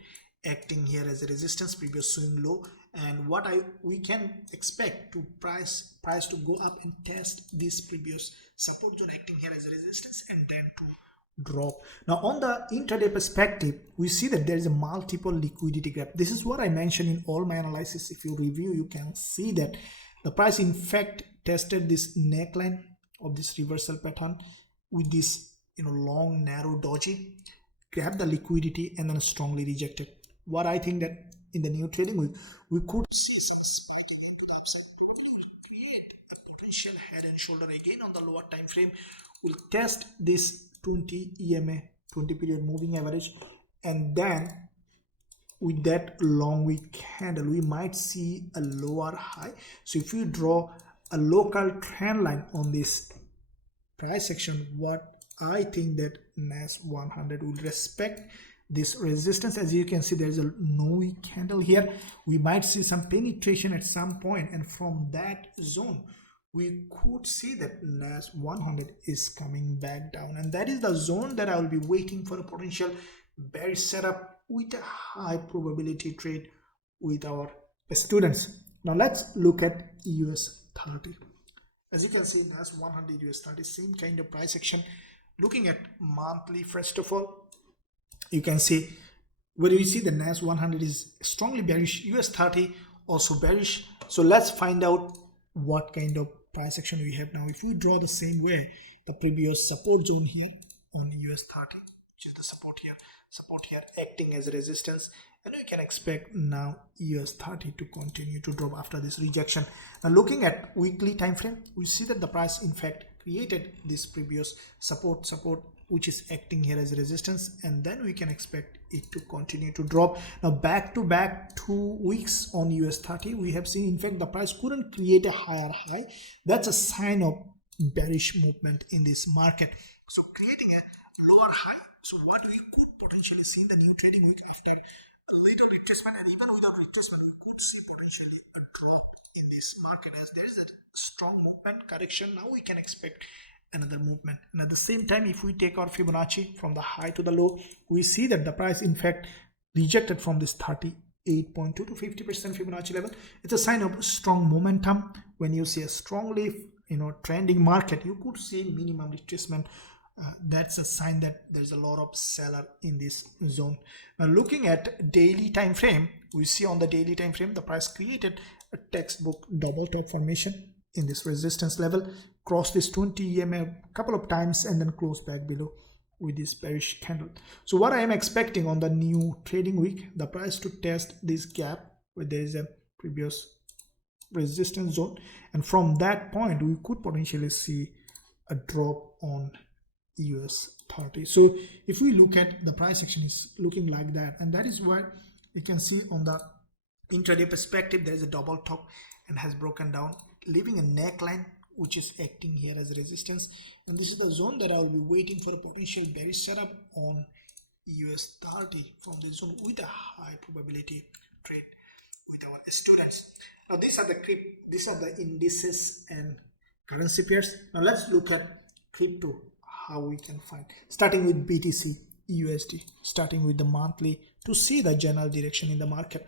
acting here as a resistance, previous swing low, and what we can expect to price to go up and test this previous support zone acting here as a resistance and then to drop. Now on the intraday perspective, we see that there is a multiple liquidity gap. This is what I mentioned in all my analysis. If you review, you can see that the price in fact tested this neckline of this reversal pattern with this long narrow doji, grabbed the liquidity and then strongly rejected. What I think that in the new trading week we could see some spiking into the upside. We'll create a potential head and shoulder again on the lower time frame. We'll test this 20 EMA 20 period moving average, and then with that long wick candle we might see a lower high. So if you draw a local trend line on this price action, what I think that NAS 100 will respect this resistance. As you can see, there is a no wick candle here. We might see some penetration at some point, and from that zone we could see that NAS 100 is coming back down, and that is the zone that I will be waiting for a potential bearish setup with a high probability trade with our students. Now let's look at US30. As you can see, NAS 100 US30, same kind of price action. Looking at monthly, first of all, you can see where you see the NAS 100 is strongly bearish, US30 also bearish. So let's find out what kind of price action we have now. If we draw the same way, the previous support zone here on US30, which is the support here acting as a resistance, and we can expect now US30 to continue to drop after this rejection. Now looking at weekly time frame, we see that the price in fact created this previous support which is acting here as a resistance, and then we can expect it to continue to drop. Now back to back 2 weeks on US30, we have seen in fact the price couldn't create a higher high. That's a sign of bearish movement in this market, so creating a lower high. So what we could potentially see in the new trading week, after a little retracement, and even without retracement we could see potentially a drop in this market. As there is a strong movement correction, now we can expect another movement. And at the same time, if we take our Fibonacci from the high to the low, we see that the price in fact rejected from this 38.2 to 50% Fibonacci level. It's a sign of strong momentum. When you see a strongly trending market, you could see minimum retracement. That's a sign that there's a lot of seller in this zone. Now looking at daily time frame, we see on the daily time frame the price created a textbook double top formation in this resistance level, crossed this 20 EMA a couple of times and then closed back below with this bearish candle. So what I am expecting on the new trading week, the price to test this gap where there is a previous resistance zone, and from that point we could potentially see a drop on US30. So if we look at the price action is looking like that, and that is where you can see on the intraday perspective there is a double top and has broken down, leaving a neckline which is acting here as a resistance, and this is the zone that I will be waiting for a potential bearish setup on US30 from the zone with a high probability trade with our students. Now these are the indices and currency pairs. Now let's look at crypto, how we can find, starting with BTCUSD, starting with the monthly to see the general direction in the market.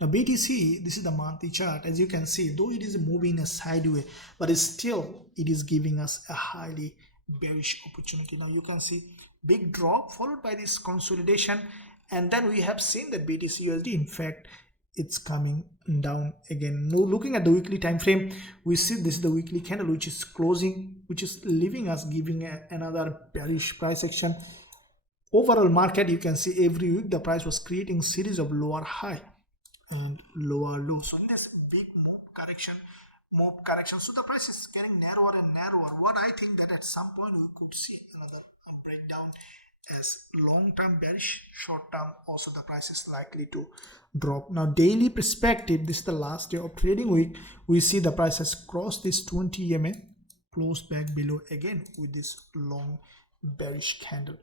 Now BTC, this is the monthly chart. As you can see, though it is moving a sideways, but still it is giving us a highly bearish opportunity. Now you can see big drop followed by this consolidation, and then we have seen that BTCUSD, in fact, it's coming down again. Now looking at the weekly time frame, we see this is the weekly candle which is closing, which is leaving us giving another bearish price action. Overall market, you can see every week the price was creating series of lower high and lower low. So in this big move correction, so the price is getting narrower and narrower. What I think that at some point we could see another breakdown as long-term bearish, short-term also the price is likely to drop. Now daily perspective, this is the last day of trading week, we see the price has crossed this 20 EMA, closed back below again with this long bearish candle.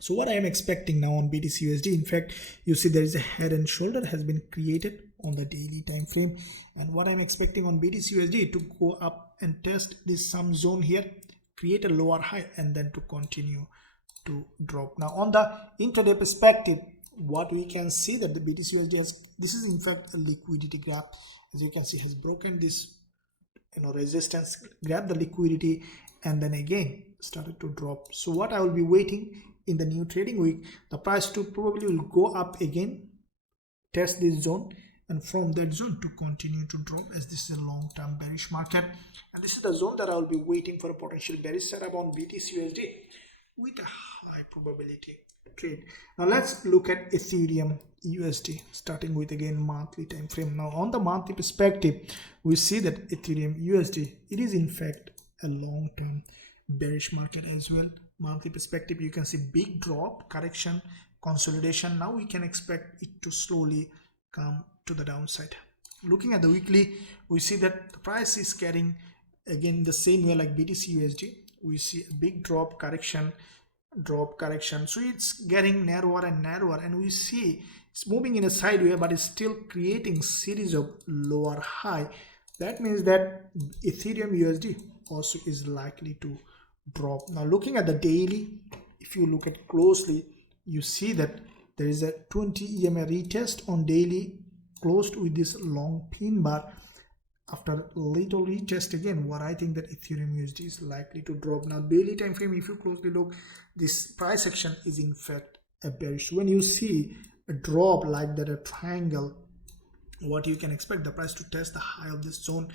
So what I am expecting now on BTCUSD, in fact, you see there is a head and shoulder has been created on the daily time frame, and what I'm expecting on BTCUSD to go up and test this some zone here, create a lower high, and then to continue to drop. Now on the intraday perspective, what we can see that the BTCUSD has, this is in fact a liquidity gap. As you can see, has broken this resistance, grabbed the liquidity, and then again started to drop. So what I will be waiting in the new trading week, the price to probably will go up again, test this zone, and from that zone to continue to drop, as this is a long-term bearish market, and this is the zone that I will be waiting for a potential bearish setup on BTCUSD with a high probability trade. Now let's look at Ethereum USD, starting with again monthly time frame. Now on the monthly perspective, we see that Ethereum USD, it is in fact a long-term bearish market as well. Monthly perspective, you can see big drop, correction, consolidation. Now we can expect it to slowly come to the downside. Looking at the weekly, we see that the price is getting again the same way like BTCUSD. We see a big drop, correction, drop, correction. So it's getting narrower and narrower, and we see it's moving in a sideways, but it's still creating series of lower high. That means that Ethereum USD also is likely to drop. Now looking at the daily, if you look at closely, you see that there is a 20 EMA retest on daily, closed with this long pin bar. After little retest again, what I think that Ethereum USD is likely to drop. Now daily time frame, if you closely look, this price action is in fact a bearish. When you see a drop like that, a triangle, what you can expect, the price to test the high of this zone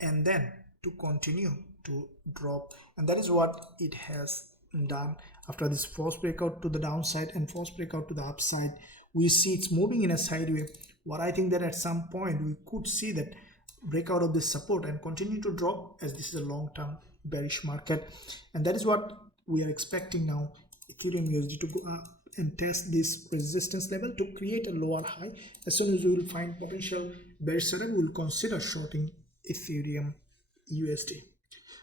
and then to continue to drop, and that is what it has done. After this false breakout to the downside and false breakout to the upside, we see it's moving in a sideways. What I think that at some point we could see that breakout of this support and continue to drop, as this is a long-term bearish market, and that is what we are expecting now. Ethereum USD to go up and test this resistance level to create a lower high. As soon as we will find potential bearish setup, we will consider shorting Ethereum USD.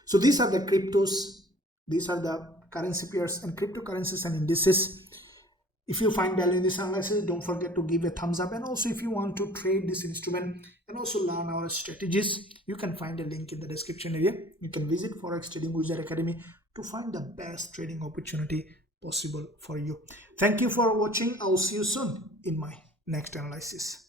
So these are the cryptos, these are the currency pairs and cryptocurrencies and indices. If you find value in this analysis, don't forget to give a thumbs up, and also if you want to trade this instrument and also learn our strategies, you can find a link in the description area. You can visit Forex Trading Wizard Academy to find the best trading opportunity possible for you. Thank you for watching. I'll see you soon in my next analysis.